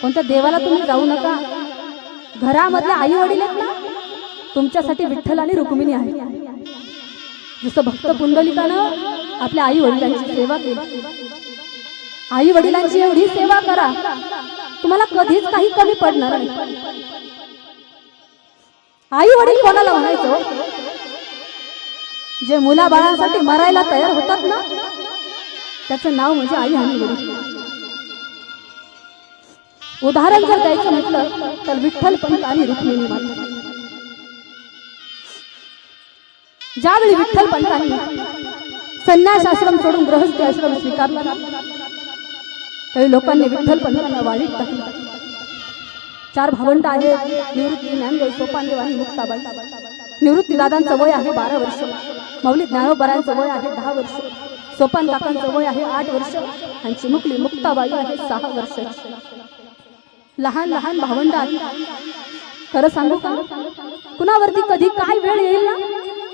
कोणत्या देवाला तुम्ही जाऊ नका, घरामधले आई वडील आहेत ना, तुमच्यासाठी विठ्ठल आणि रुक्मिणी आहे. जसं भक्त पुंडलिकानं आपल्या आई वडिलांची सेवा केली, आई वडिलांची एवढी सेवा करा, तुम्हाला कधीच काही कमी पडणार नाही. आई वडील कोणाला म्हणायचं? जे मुलाबाळांसाठी मरायला तयार होतात ना, त्याचं नाव म्हणजे आई आणि वडील. उदाहरण जर द्यायचं म्हटलं तर विठ्ठल पंत आणि रुक्मिणी माता. ज्यावेळी विठ्ठल पंतांनी संन्यास आश्रम सोडून गृहस्थी आश्रम स्वीकारला ना, त्यावेळी लोकांनी विठ्ठल पंतांना वाळीत टाकलं. 4 भावंड आहेत, निवृत्ती, ज्ञानदेव, सोपानदेव आणि मुक्ताबाई. निवृत्ती दादांचं वय आहे 12 वर्ष, मौली ज्ञानोबरांचं वय आहे 10 वर्ष, सोपान काकांचं वय आहे 8 वर्ष आणि चिमुकली मुक्ताबाई आहे 6 वर्ष. लहान लहान भावंड आहेत. खरं सांगू का, कुणावरती कधी काय वेळ येईल ना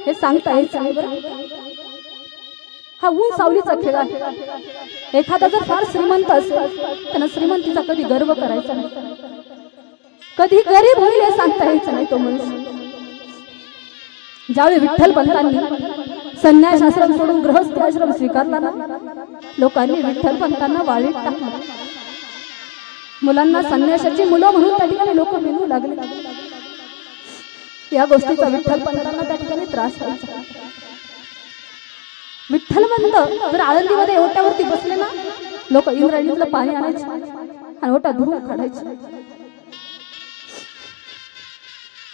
हे सांगता येत नाही. हा ऊन सावलीचा खेळ आहे. एखादा जर फार श्रीमंत असेल त्यानं श्रीमंतीचा कधी गर्व करायचा नाही, कधी गरीब होईल हे सांगता यायचं नाही तो मनुष्य. ज्यावेळी विठ्ठल पंतांनी संन्यास आश्रम सोडून गृहस्थी आश्रम स्वीकारला ना, लोकांनी विठ्ठल पंतांना वाळीत टाकलं. मुलांना संन्यासाची मुलं म्हणून त्या ठिकाणी लोक मिळू लागले. या गोष्टीचा विठ्ठल पंतांना त्या ठिकाणी त्रास व्हायचा. विठ्ठल पंत जर आळंदीमध्ये ओट्यावरती बसले ना, लोक इंद्रायणीतलं पाणी आणायचे आणि ओटा धुवून काढायचे.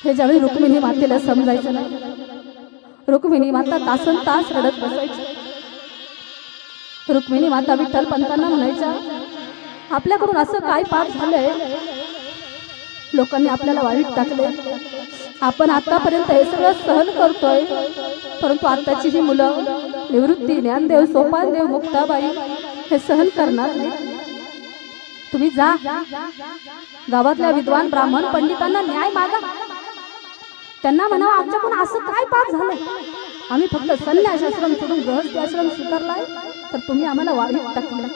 हे ज्यावेळी रुक्मिणी मातेला समजायचं नाही, रुक्मिणी माता तासन तास रडत बसायची. रुक्मिणी माता विठ्ठल पंतांना म्हणायच्या, आपल्याकडून असं काय पाप झालंय लोकांनी आपल्याला वाईट टाकले, आपण आतापर्यंत हे सगळं सहन करतोय, परंतु आताची ही मुलं निवृत्ती, ज्ञानदेव, सोपानदेव, मुक्ताबाई हे सहन करणार नाही. तुम्ही जा, गावातल्या विद्वान ब्राह्मण पंडितांना न्याय मागा. त्यांना म्हणा आमच्याकडून असं काय पाप झालं, आम्ही फक्त संन्यास आश्रम सोडून गृहस्थी आश्रम स्वीकारलाय, तर तुम्ही आम्हाला वाईट टाकलं.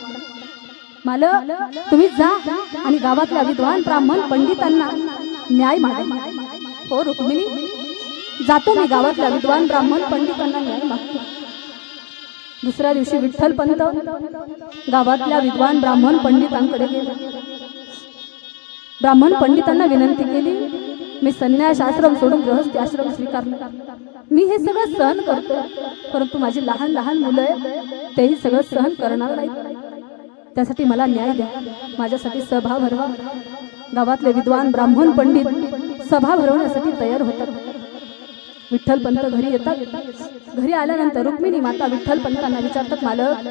मालक, तुम्ही जा आणि गावातल्या विद्वान ब्राह्मण पंडितांना न्याय मागा. हो रुक्मिणी, जातो मी गावातल्या विद्वान ब्राह्मण पंडितांना न्याय मागतो. दुसऱ्या दिवशी विठ्ठल पंत गावातल्या विद्वान ब्राह्मण पंडितांकडे गेले. ब्राह्मण पंडितांना विनंती केली, मी संन्यास आश्रम सोडून गृहस्थी आश्रम स्वीकारला, मी हे सगळं सहन करतो, परंतु माझी लहान लहान मुलं आहेत, तेही सगळं सहन करणार नाहीत. त्यासाठी मला न्याय द्या, माझ्यासाठी सभा भरवा. गावातले विद्वान ब्राह्मण पंडित सभा भरवण्यासाठी तयार होतात. विठ्ठल पंत घरी येतात. घरी आल्यानंतर रुक्मिणी माता विठ्ठल पंतांना विचारतात, मालक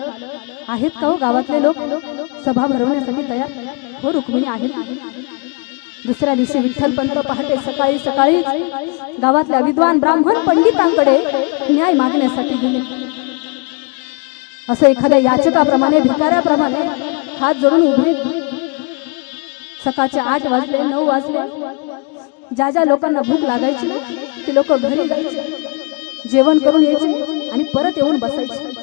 आहेत का हो गावातले लोक सभा भरवण्यासाठी तयार? हो रुक्मिणी आहेत. दुसऱ्या दिवशी विठ्ठल पंत पहाटे सकाळी सकाळी गावातल्या विद्वान ब्राह्मण पंडितांकडे न्याय मागण्यासाठी गेले. असं एखाद्या याचकाप्रमाणे, भिकाऱ्याप्रमाणे हात जोडून उभे. सकाळचे 8 वाजले, 9 वाजले. ज्या ज्या लोकांना भूक लागायची ना, ते लोक घरी जायचे, जेवण करून यायचे आणि परत येऊन बसायचे.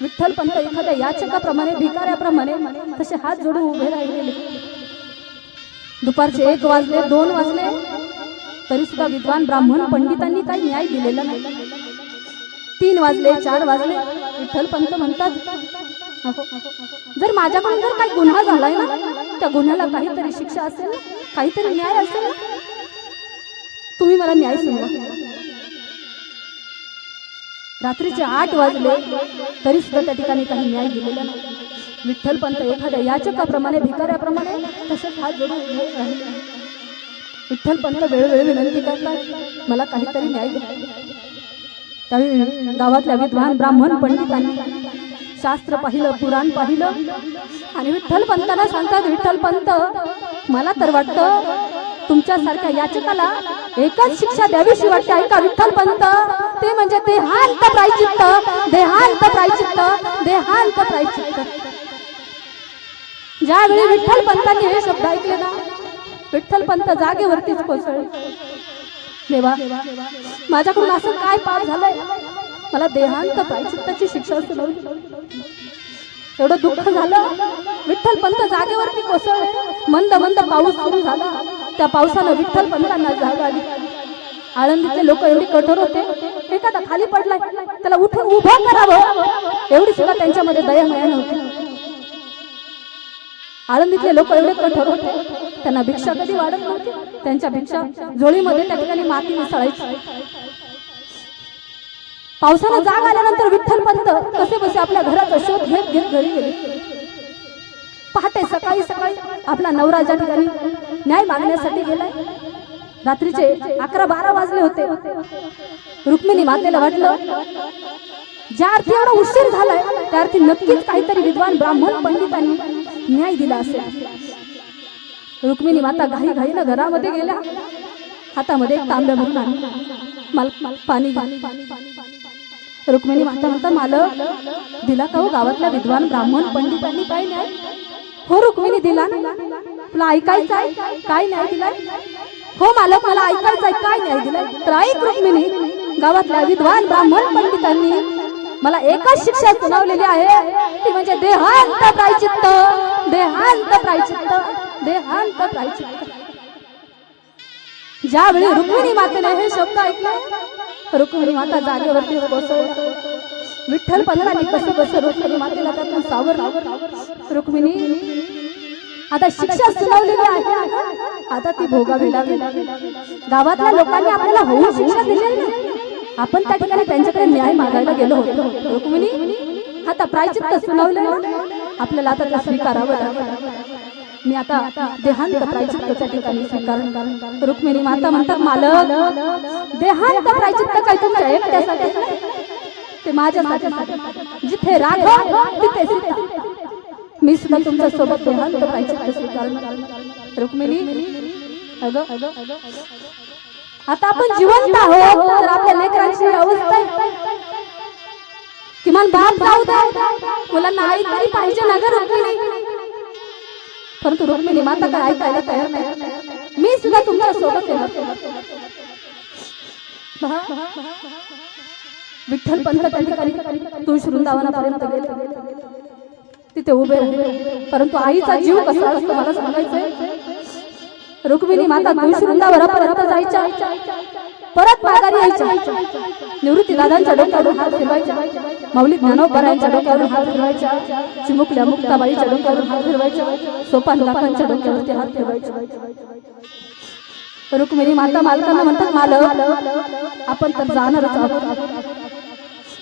विठ्ठल पंत एखाद्या याचकाप्रमाणे, भिकाऱ्याप्रमाणे तसे हात जोडून उभे राहिलेले. दुपारचे 1 वाजले, 2 वाजले, तरी सुद्धा विद्वान ब्राह्मण पंडितांनी काही न्याय दिलेला नाही. 3 वाजले, 4 वाजले. विठ्ठल पंत म्हणतात, जर माझ्याकडून जर काही गुन्हा झालाय ना, त्या गुन्ह्याला काहीतरी शिक्षा असेल, काहीतरी न्याय असेल, तुम्ही मला न्याय सांगा. रात्रीचे 8 वाजले, तरी सुद्धा त्या ठिकाणी काही न्याय दिलेला नाही. विठ्ठल पंत एखाद्या याचकाप्रमाणे, भिकाऱ्याप्रमाणे तसेच हात जोडून उभे राहिले. विठ्ठल पंत वेळोवेळी विनंती करतात, मला काहीतरी न्याय द्या. त्यावेळी गावातल्या विद्वान ब्राह्मण पंडितांनी शास्त्र पाहिलं, पुराण पाहिलं आणि विठ्ठल पंतांना सांगतात, विठ्ठल पंत, मला तर वाटतं तुमच्यासारख्या याचकाला एकच शिक्षा द्यावीशी वाटते. ऐका विठ्ठल पंत, ते म्हणजे देहांत प्रायचित्त, देहांत प्रायचित्त, देहांत प्रायचित्त. ज्यावेळी विठ्ठल पंतांनी हे शब्द ऐकले ना, विठ्ठल पंत जागेवरतीच कोसळले. देवा, माझ्याकडून असं काय पाप झालंय, मला देहांत प्रायचित्ताची शिक्षा सुनावली. एवढं दुःख झालं. विठ्ठल पंत जागेवरती कोसळले. मंद मंद पाऊस सुरू झाला. त्या पावसानं विठ्ठल पंतांना जाग आली. आळंदीतले लोक एवढी कठोर होते, एखादा खाली पडलाय त्याला उठून उभं करावं एवढी सुद्धा त्यांच्यामध्ये दया माया नव्हती. आळंदीतले लोक एवढे कठोर होते, त्यांना भिक्षा कधी वाढत नव्हती. त्यांच्या भिक्षा झोळीमध्ये त्या ठिकाणी माती मिसळायची. पावसानं जाग आल्यानंतर विठ्ठल पंत कसे बसे आपल्या घराचा शोध घेत घेत घरी गेले. पहाटे सकाळी सकाळी आपला नवरा ज्या ठिकाणी न्याय मागण्यासाठी गेलाय, रात्रीचे 11-12 वाजले होते. रुक्मिणी मातेला वाटलं, ज्या अर्थी एवढा उशीर झालाय त्या अर्थी नक्कीच काहीतरी विद्वान ब्राह्मण पंडितांनी न्याय दिला असेल. रुक्मिणी माता घाई घाईनं घरामध्ये गेल्या. हातामध्ये एक तांब्या भरून आणला, पाणी घ्या. रुक्मिणी माता म्हणता, मालक दिला का हो गावातल्या विद्वान ब्राह्मण पंडितांनी काय न्याय? हो रुक्मिणी, दिला ना. तुला ऐकायचं आहे काय न्याय दिलाय? हो मालक, मला ऐकायचं आहे काय न्याय दिलाय. तर ऐक रुक्मिणी, गावातल्या विद्वान ब्राह्मण पंडितांनी मला एकच शिक्षा सुनावलेली आहे, ती म्हणजे देहांत प्रायचित्त, देहांत प्रायचित्त, देहांत प्रायचित्त. ज्यावेळी रुक्मिणी मातेने हे शब्द ऐकले, रुक्मिणी माता जागेवरती कोसळल्या. विठ्ठल पंतांनी कसं कसं रुक्मिणी मातेला त्यातून सावरलं. रुक्मिणी, आता शिक्षा सुनावलेली आहे, आता ती भोगावी लागेल. गावातल्या लोकांनी आपल्याला होऊन शिक्षा दिली, आपण त्या ठिकाणी त्यांच्याकडे न्याय मागायला गेलो होतो. रुक्मिणी, आता प्रायचित्त सुनावलं, आपल्याला आता ते स्वीकारावं लागेल. मी आता देहांत प्रायचित्ताच्या ठिकाणी स्वीकार. रुक्मिणी माता म्हणतात, मालक देहांत प्रायचित्त काय तुमच्या एकट्यासाठी? ते माझ्यासाठी. जिथे राघव तिथे सीता. मी सुद्धा तुमच्या सोबत देहांत प्रायचित्त स्वीकारणार. रुक्मिणी, आता आपण जिवंत आहोत तर आपल्या लेकरांची अवस्था किमान बाप जाऊ द्या, मुलांना आई तरी पाहिजे ना ग रुक्मिणी. परंतु रुक्मिणी माता काय ऐकायला तयार नाही. मी सुद्धा तुमच्या सोबत येणार. विठ्ठल पंत त्या ठिकाणी तुळशी वृंदावनापर्यंत गेले, तिथे उभे राहिले. परंतु आईचा जीव कसा असतो मला सांगायचंय. रुक्मिणी माता तुळशी वृंदावनापर्यंत जायच्या, परत माघारी यायच्या. निवृत्ती दादांच्या डोक्यावर हात फिरवायच्या, माऊली ज्ञानोबरायांच्या डोक्यावर हात फिरवायच्या, चिमुकल्या मुक्ताबाईच्या डोक्यावर हात फिरवायच्या, सोपान काकांच्या डोक्यावरती हात फिरवायच्या. रुक्मिणी माता मालकांना म्हणतात, मालक आपण तर जाणारच आहोत,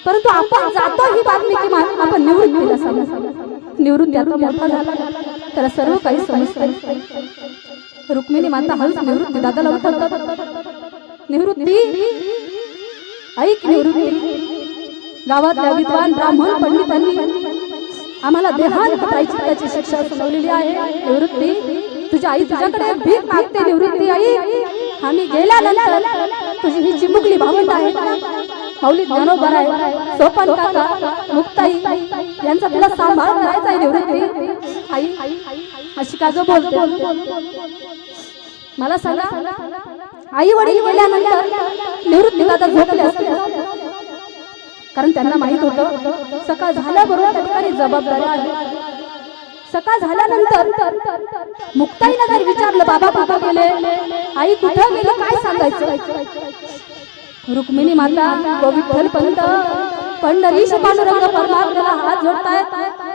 परंतु आपण जातो ही बातमी किमान आपण निवृत्तीला सांगा. निवृत्ती आता मोठा झाला, त्याला सर्व काही समजतंय. रुक्मिणी माता हळूच निवृत्ती दादाला उठवतात. निवृत्ती ऐक निवृत्ती, गावातल्या विद्वान ब्राह्मण पंडितांनी आम्हाला देहांत प्रायश्चित्ताची शिक्षा सुनावलेली आहे. निवृत्ती तुझी आई तुझ्याकडे भीक मागते. निवृत्ती आई आम्ही गेल्यानंतर तुझी ही चिमुकली भावंड आहे, माऊली ज्ञानोबा आहे, सोपान काका, मुक्ताई यांचा तुला सांभाळ करायचा आहे. निवृत्ती आई अशी का ग बोलते मला सांगा. आई वडील गेल्यानंतर निवृत्ती दादा झोपले असते, कारण त्यांना माहित होतं सकाळ झाल्याबरोबर त्या ठिकाणी जबाबदारी आहे. सकाळ झाल्यानंतर मुक्ताईनं जर विचारलं बाबा कुठं गेले, आई कुठं गेले, काय सांगायचं. रुक्मिणी माता व विठ्ठल पंत पंढरीश पांडुरंग परमात्म्याला हात जोडतायत.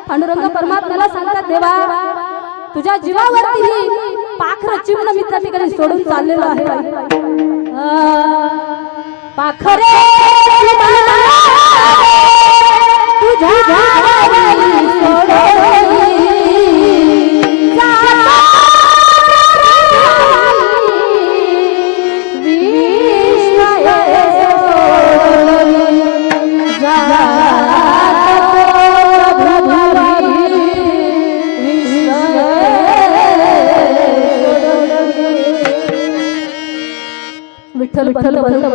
पांडुरंग परमात्म्याला सांगतात, देवा तुझ्या जीवावरती पाखर चिमण मित्र ठिकाणी सोडून चाललेलो आहे. पाखरे तुझ्या विठ्ठल पंत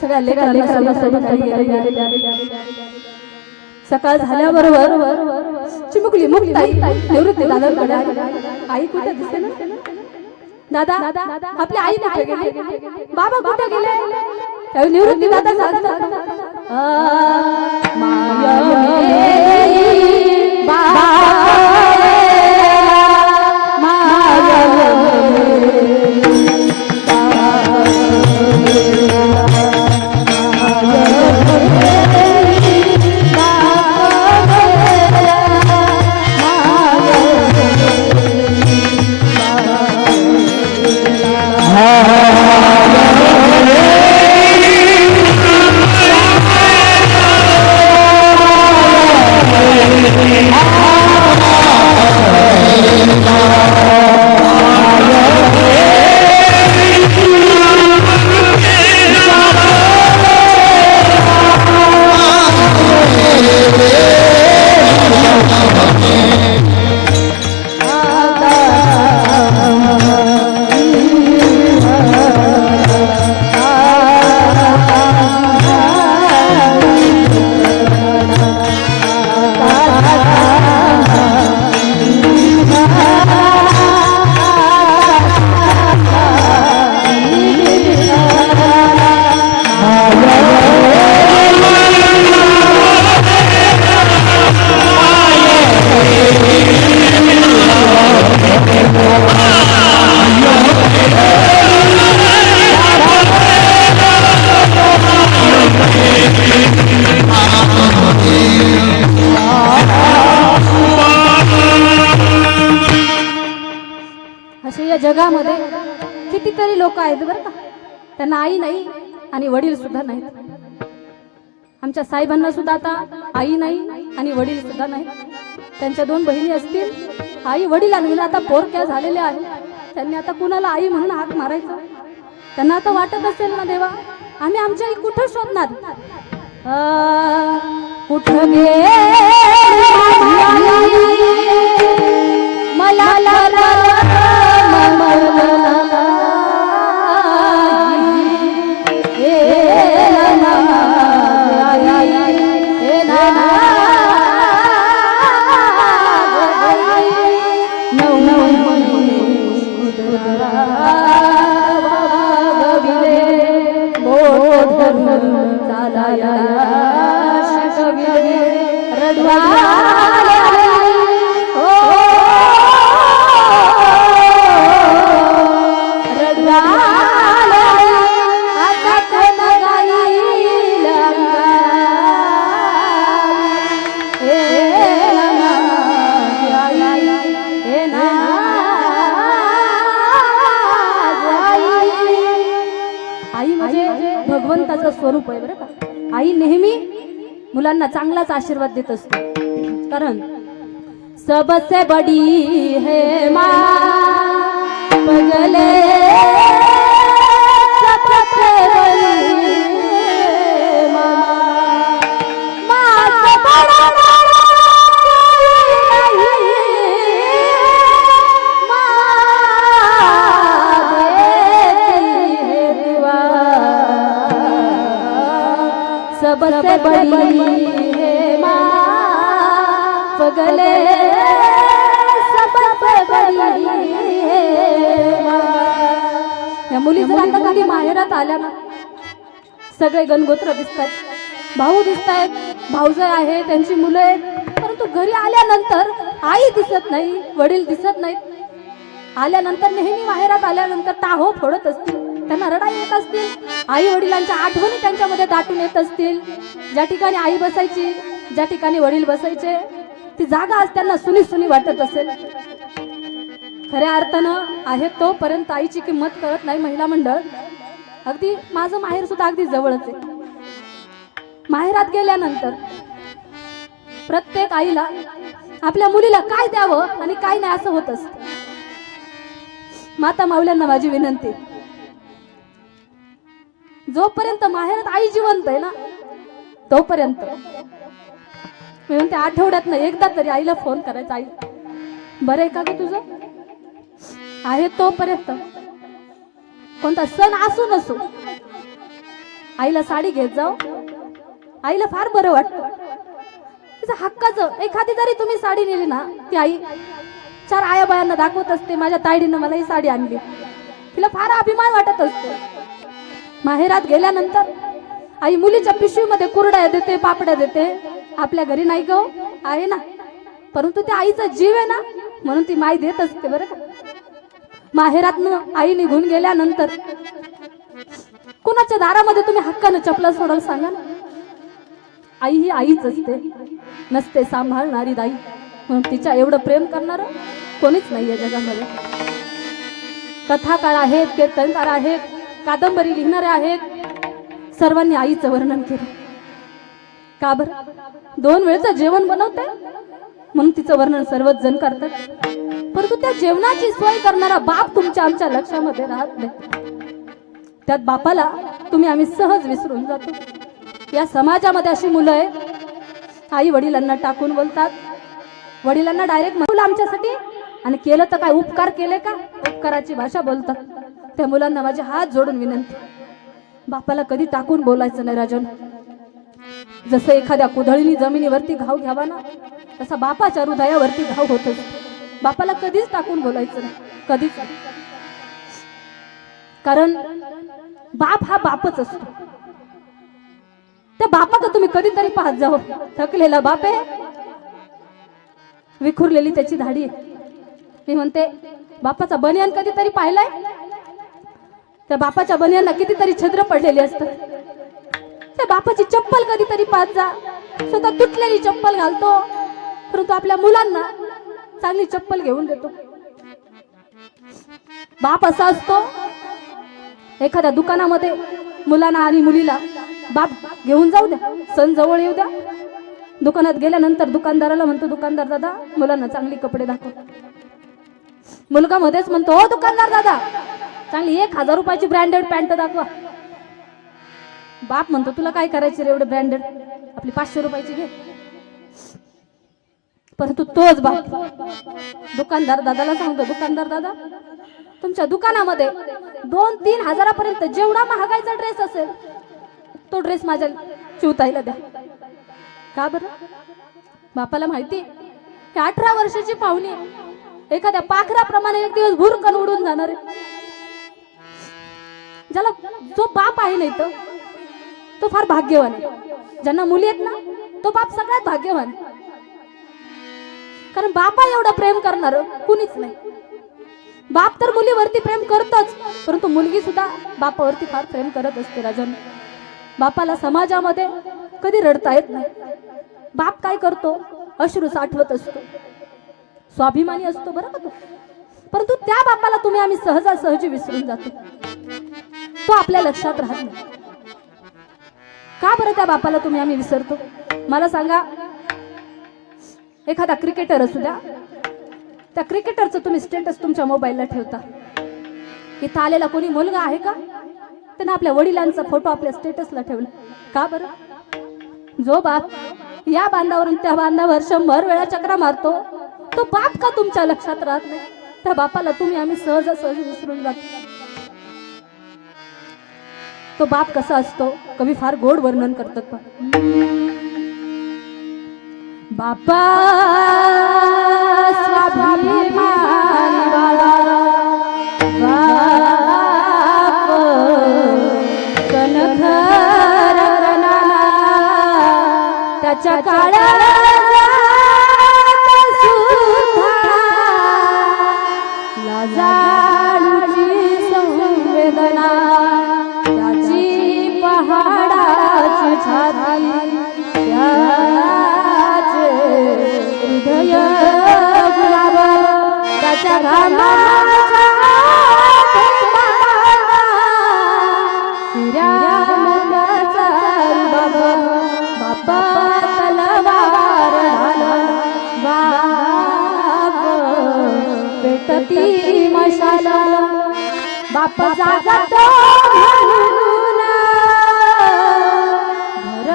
सगळ्या लेकरांना सकाळ झाल्याबरोबर चिमुकली मुक्ताई निवृत्ती दादांकडे आली. आई कुठे दिसते ना दादा, आपली आई कुठे गेली, बाबा कुठे गेले. त्यावेळी निवृत्ती दादा सांगतात, जगामध्ये कितीतरी लोक आहेत बरं का, त्यांना आई नाही आणि वडील सुद्धा नाही. आमच्या साहेबांना सुद्धा आता आई नाही आणि वडील सुद्धा नाही. त्यांच्या 2 बहिणी असतील, आई वडिलांना आता पोरक्या झालेल्या आहेत. त्यांनी आता कुणाला आई म्हणून हाक मारायचा. त्यांना आता वाटत असेल ना, देवा आम्ही आमची आई कुठं शोधणार, कुठं मला रडवाले हो रडवाले आता कोण गाईल हे ना आई म्हणजे भगवंताचं स्वरूप आहे बरं का. आई नेहमी मुलांना चांगलाच आशीर्वाद देत असते. कारण सबसे बडी है माँ पगले सबसे बड़ी माँ माँ से बड़ा कोई नहीं माँ देती है दुआ सबसे बड़ी है माँ पगले सबसे बड़ी है माँ. या मुली जर आता कधी माहेरात आल्या ना सगळे गणगोत्र दिसतात, भाऊ दिसतायत, भाऊजे आहे, त्यांची मुलं आहेत, परंतु घरी आल्यानंतर आई दिसत नाही, वडील दिसत नाहीत. आल्यानंतर नेहमी माहेरात आल्यानंतर टाहो फोडत असतील, त्यांना रडा येत असतील, आई वडिलांच्या आठवणी त्यांच्यामध्ये दाटून येत असतील. ज्या ठिकाणी आई बसायची, ज्या ठिकाणी वडील बसायचे, ती जागा आज त्यांना सुनी सुनी वाटत असेल. खऱ्या अर्थानं आहे तोपर्यंत आईची किंमत कळत नाही महिला मंडळ. अगदी माझं माहेर सुद्धा अगदी जवळच आहे. माहेरात गेल्यानंतर प्रत्येक आईला आपल्या मुलीला काय द्यावं आणि काय नाही असं होत असतं. माता माऊल्यांना माझी विनंती, जोपर्यंत माहेरात आई जिवंत आहे ना तोपर्यंत मी म्हणते आठवड्यात ना एकदा तरी आईला फोन करायचा, आई बरं आहे का ग तुझं, आहे तोपर्यंत कोणता सण असू नसो आईला साडी घेत जाऊ. आईला फार बरं वाटतं. तिचं हक्काचं एखादी जरी तुम्ही साडी नेली ना ती आई चार आया बायांना दाखवत असते, माझ्या ताईडीनं मला ही साडी आणली. तिला फार अभिमान वाटत असतो. माहेरात गेल्यानंतर आई मुलीच्या पिशवीमध्ये कुरड्या देते, पापड्या देते. आपल्या घरी नाही गो आहे ना, परंतु त्या आईचा जीव आहे ना म्हणून ती माई देत असते बरं का. माहेरातनं आई निघून गेल्यानंतर कुणाच्या दारामध्ये तुम्ही हक्कानं चपला सोडाल सांगा ना. आई ही आईच असते, नसते सांभाळणारी दाई. म्हणून तिच्या एवढं प्रेम करणार कोणीच नाही या जगामध्ये. कथाकार आहेत, कीर्तनकार आहेत, कादंबरी लिहिणारे आहेत, सर्वांनी आईचं वर्णन केलं. का बरं, 2 वेळचं जेवण बनवते म्हणून तिचं वर्णन सर्वच जण करतात. परंतु त्या जेवणाची सोय करणारा बाप तुमच्या आमच्या लक्षामध्ये राहत नाही. त्यात बापाला आम्ही सहज विसरून जातो. या समाजामध्ये अशी मुलं आहेत, आई वडिलांना टाकून बोलतात, वडिलांना डायरेक्ट मुलं आमच्यासाठी आणि केलं तर काय उपकार केले का, उपकाराची भाषा बोलतात. त्या मुलांना माझे हात जोडून विनंती, बापाला कधी टाकून बोलायचं नाही राजन. जसं एखाद्या कुदळीनी जमिनीवरती घाव घ्यावा ना तसा बापाच्या हृदयावरती घाव होत असतो. बापाला कधीच टाकून बोलायचं नाही, कधीच. कारण बाप हा बापच असतो. त्या बापाला तुम्ही कधीतरी पाहत जाओ, थकलेला बाप आहे, विखुरलेली त्याची धाडी आहे. मी म्हणते बापाचा बनियान कधीतरी पाहिलाय, त्या बापाच्या बनियानला कितीतरी छिद्र पडलेली असतात. त्या बापाची चप्पल कधीतरी पाहत जा, स्वतः तुटलेली चप्पल घालतो, परंतु आपल्या मुलांना चांगली चप्पल घेऊन देतो. बाप असा असतो, एखाद्या दुकानामध्ये मुलांना आणि मुलीला बाप घेऊन जाऊ द्या, सण जवळ येऊ द्या. दुकानात गेल्यानंतर दुकानदाराला म्हणतो, दुकानदार दादा मुलांना चांगली कपडे दाखव. मुलगा मध्येच म्हणतो, हो दुकानदार दादा चांगली 1000 रुपयाची ब्रँडेड पॅन्ट दाखवा. बाप म्हणतो, तुला काय करायचे रे एवढे ब्रँडेड, आपली 500 रुपयाची घे. परंतु तोच बाप दुकानदार दादाला सांगतो, दुकानदार दादा तुमच्या दुकानामध्ये 2-3 हजारापर्यंत जेवढा महागाईचा ड्रेस असेल तो ड्रेस माझ्या चिवताईला द्या. का बरं, बापाला माहिती ही 18 वर्षाची पाहुणी एखाद्या पाखराप्रमाणे एक दिवस भुरकन उडून जाणार आहे. ज्याला जो बाप आहे नाही तो फार भाग्यवान आहे. ज्यांना मुली आहेत ना तो बाप सगळ्यात भाग्यवान. कारण बापा एवढं प्रेम करणार कुणीच नाही. बाप तर मुलीवरती प्रेम करतोच, परंतु मुलगी सुद्धा बापावरती फार प्रेम करत असते राजन. बापाला समाजामध्ये कधी रडता येत नाही. बाप काय करतो, अश्रू साठवत असतो, स्वाभिमानी असतो बरं का तो. परंतु त्या बापाला तुम्ही आम्ही सहजासहजी विसरून जातो. तो आपल्या लक्षात राहत नाही. का बरं त्या बापाला तुम्ही आम्ही विसरतो? मला सांगा, एखादा क्रिकेटर असू द्या, त्या क्रिकेटरचं तुम्ही स्टेटस तुमच्या मोबाईलला ठेवता. इथं आलेला कोणी मुलगा आहे का त्यानं आपल्या वडिलांचा फोटो आपल्या स्टेटसला ठेवला? का बरं? जो बाप या बांधावरून त्या बांधावर 100 वेळा चक्रा मारतो, तो बाप का तुमच्या लक्षात राहत नाही? त्या बापाला तुम्ही आम्ही सहजासहजी विसरून जातो. तो बाप कसा असतो, कवी फार गोड वर्णन करतात. बापा स्वाभिमान बाळा, बाप कणखर रणाला, त्याच्या काळात सुद्धा लाजाळूची संवेदना, त्याची पहाडाची छाती, त्याचे हृदय गुलाब, त्याच्या घामाच्या हिऱ्या मोत्याचा रुबाब, बापा तलवार ढाल, बाप पेटती मशाल, बाप जागतो म्हणून घर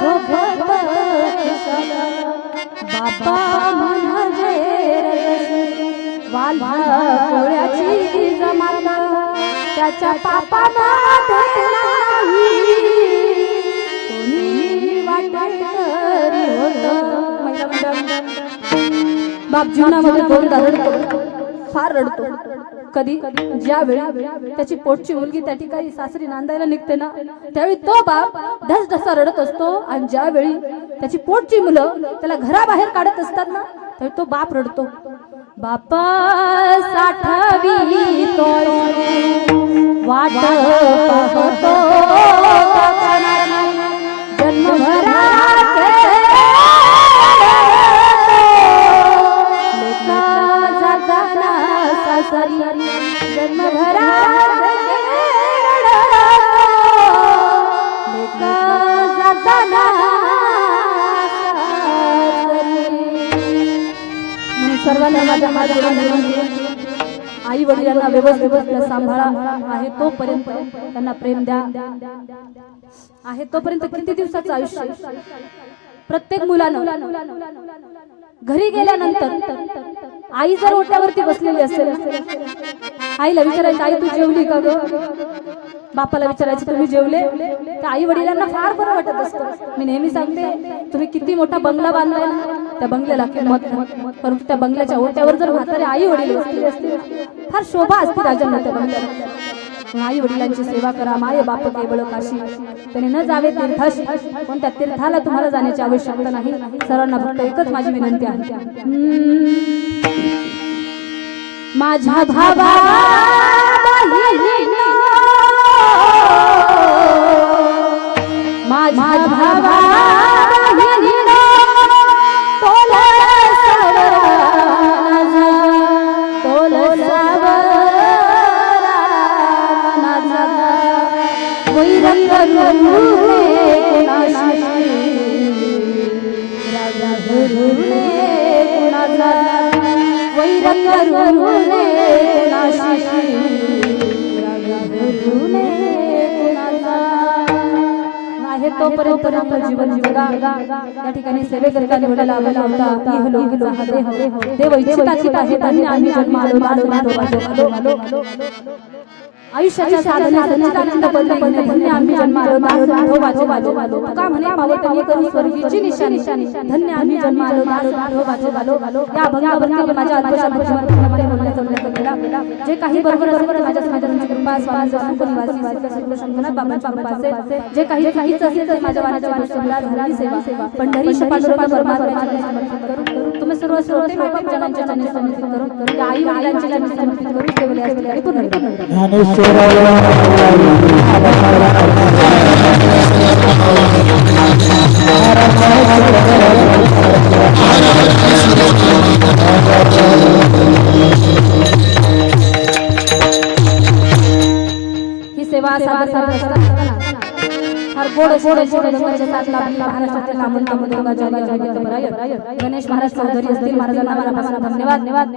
झोपत खुशाल, बापा म्हणजे वाल पोळ्याची जमात, त्याच्या पापामध्ये नाही कोणी वाटत तरी होतं. बाप जीवनामध्ये दोनदा रडतो, फार रडतो. कधी? ज्यावेळी त्याची पोटची मुलगी त्या ठिकाणी सासरी नांदायला निघते ना, त्यावेळी तो बाप ढसढसा रडत असतो. आणि ज्यावेळी त्याची पोटची मुलं त्याला घराबाहेर काढत असतात ना, त्यावेळी तो बाप रडतो. बापा साठवी तो वाट पाहतो जन्मभराचे लेका जाताना सासरी, जन्मभराचे लेका जाताना सर्वांना माझ्या आई वडिलांना व्यवस्थित सांभाळा. आहे तोपर्यंत त्यांना प्रेम द्या. आहे तोपर्यंत किती दिवसाचं आयुष्य? प्रत्येक मुलानं घरी गेल्यानंतर आई जर ओट्यावरती बसलेली असेल, आईला विचारायचं, आई तू जेवली का ग? बापाला विचारायचं, तुम्ही जेवले? त्या आई वडिलांना फार बरं वाटत असतं. मी नेहमी सांगते, तुम्ही किती मोठा बंगला बांधलाय ना, त्या बंगल्याला किंमत नाही, परंतु त्या बंगल्याच्या ओट्यावर जर म्हातारे आई वडील बसलेले असतील, फार शोभा असते राजांना त्या बंगल्याला. आई वडिलांची सेवा करा. माय बाप केवळ काशी, त्याने न जावे तीर्थाशी. पण त्या तीर्थाला तुम्हाला जाण्याची आवश्यकता नाही. सर्वांना फक्त एकच माझी विनंती आहे, माझ्या भावा माझ्या भावा आहे तोपर्यंत आपलं जीवन जगा. या ठिकाणी सेवेकरिता निवडायला आलेला होता. देव इच्छित आहे त्यांनी आम्ही जन्म आलो. आयुष्याच्या साधनेत धन्य आम्ही जन्म आलो. का म्हणे पावते करू स्वर्गीची निशाणी, धन्य आम्ही जन्म आलो. या भंगावरती माझ्या अल्पशा जे काही बरोबर असेल माझ्या समाजाची कृपा, स्वामींचा शंकरनाथ बाबांच्या कृपाचे जे काही चुकीचं असेल तर माझ्या वाण्याच्या गोष्टीला झालेली सेवा पंढरी पांडुरंग परमात्म्याचे समर्पण करून तुम्ही सर्व श्रोते मायबाप जनांच्या चरणी समर्पित करून या आई वडिलांच्या चरणी समर्पित करून सेवेला या ठिकाणी पूर्ण करा. ज्ञानेश्वराया ही सेवा सादर करत असताना हर गोड गोड गोड गंगाच्या साथ लाभली महाराष्ट्रातील नामवंत मधुराचार्य जगतपराय गणेश महाराज चौधरी असतील महाराजांना मनापासून धन्यवाद.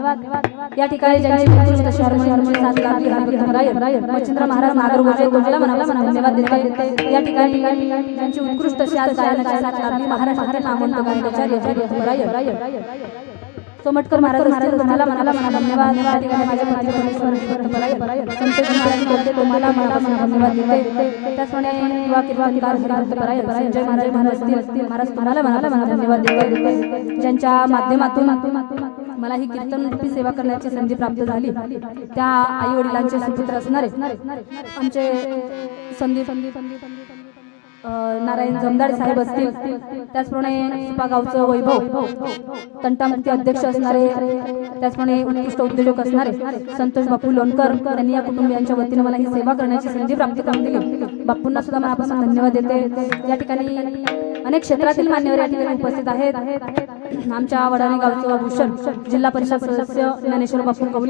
या ठिकाणी ज्यांची उत्कृष्ट अशी हार्मोनियमची साथ लाभली हरिभक्तपराय मच्छिंद्र महाराज नागरगोजे तुम्हाला मनापासून धन्यवाद देते. या ठिकाणी ज्यांची उत्कृष्ट अशी आज गायनाची साथ लाभली महाराष्ट्रातील नामवंत गायनाचार्य जगतपराय सोमटकर महाराज असतील तुम्हाला मनापासून धन्यवाद. या ठिकाणी माझ्या माजी परमेश्वर हरिभक्तपराय संत महाराज बोलते तुम्हाला मनापासून धन्यवाद देते. त्याचप्रमाणे युवा कीर्तनकार हरिभक्तपराय संजय महाराज असतील महाराज तुम्हाला मनापासून धन्यवाद देते. ज्यांच्या माध्यमातून मला ही कीर्तन रूपी सेवा करण्याची संधी प्राप्त झाली त्या आई वडिलांचे सुपुत्र असणारे आमचे संदीप नारायण जमदार साहेब असतील. त्याचप्रमाणे सुपा गावचं वैभव तंटामुक्ती अध्यक्ष असणारे त्याचप्रमाणे उत्कृष्ट उद्योजक असणारे संतोष बापू लोणकर यांनी या कुटुंबियांच्या वतीने मला ही सेवा करण्याची संधी प्राप्त करून दिली. बापूंना सुद्धा मनापासून धन्यवाद देते. या ठिकाणी अनेक क्षेत्रातील मान्यवर या ठिकाणी उपस्थित आहेत. आमच्या वडाणे गावचं भूषण जिल्हा परिषद सदस्य ज्ञानेश्वर बापू कवले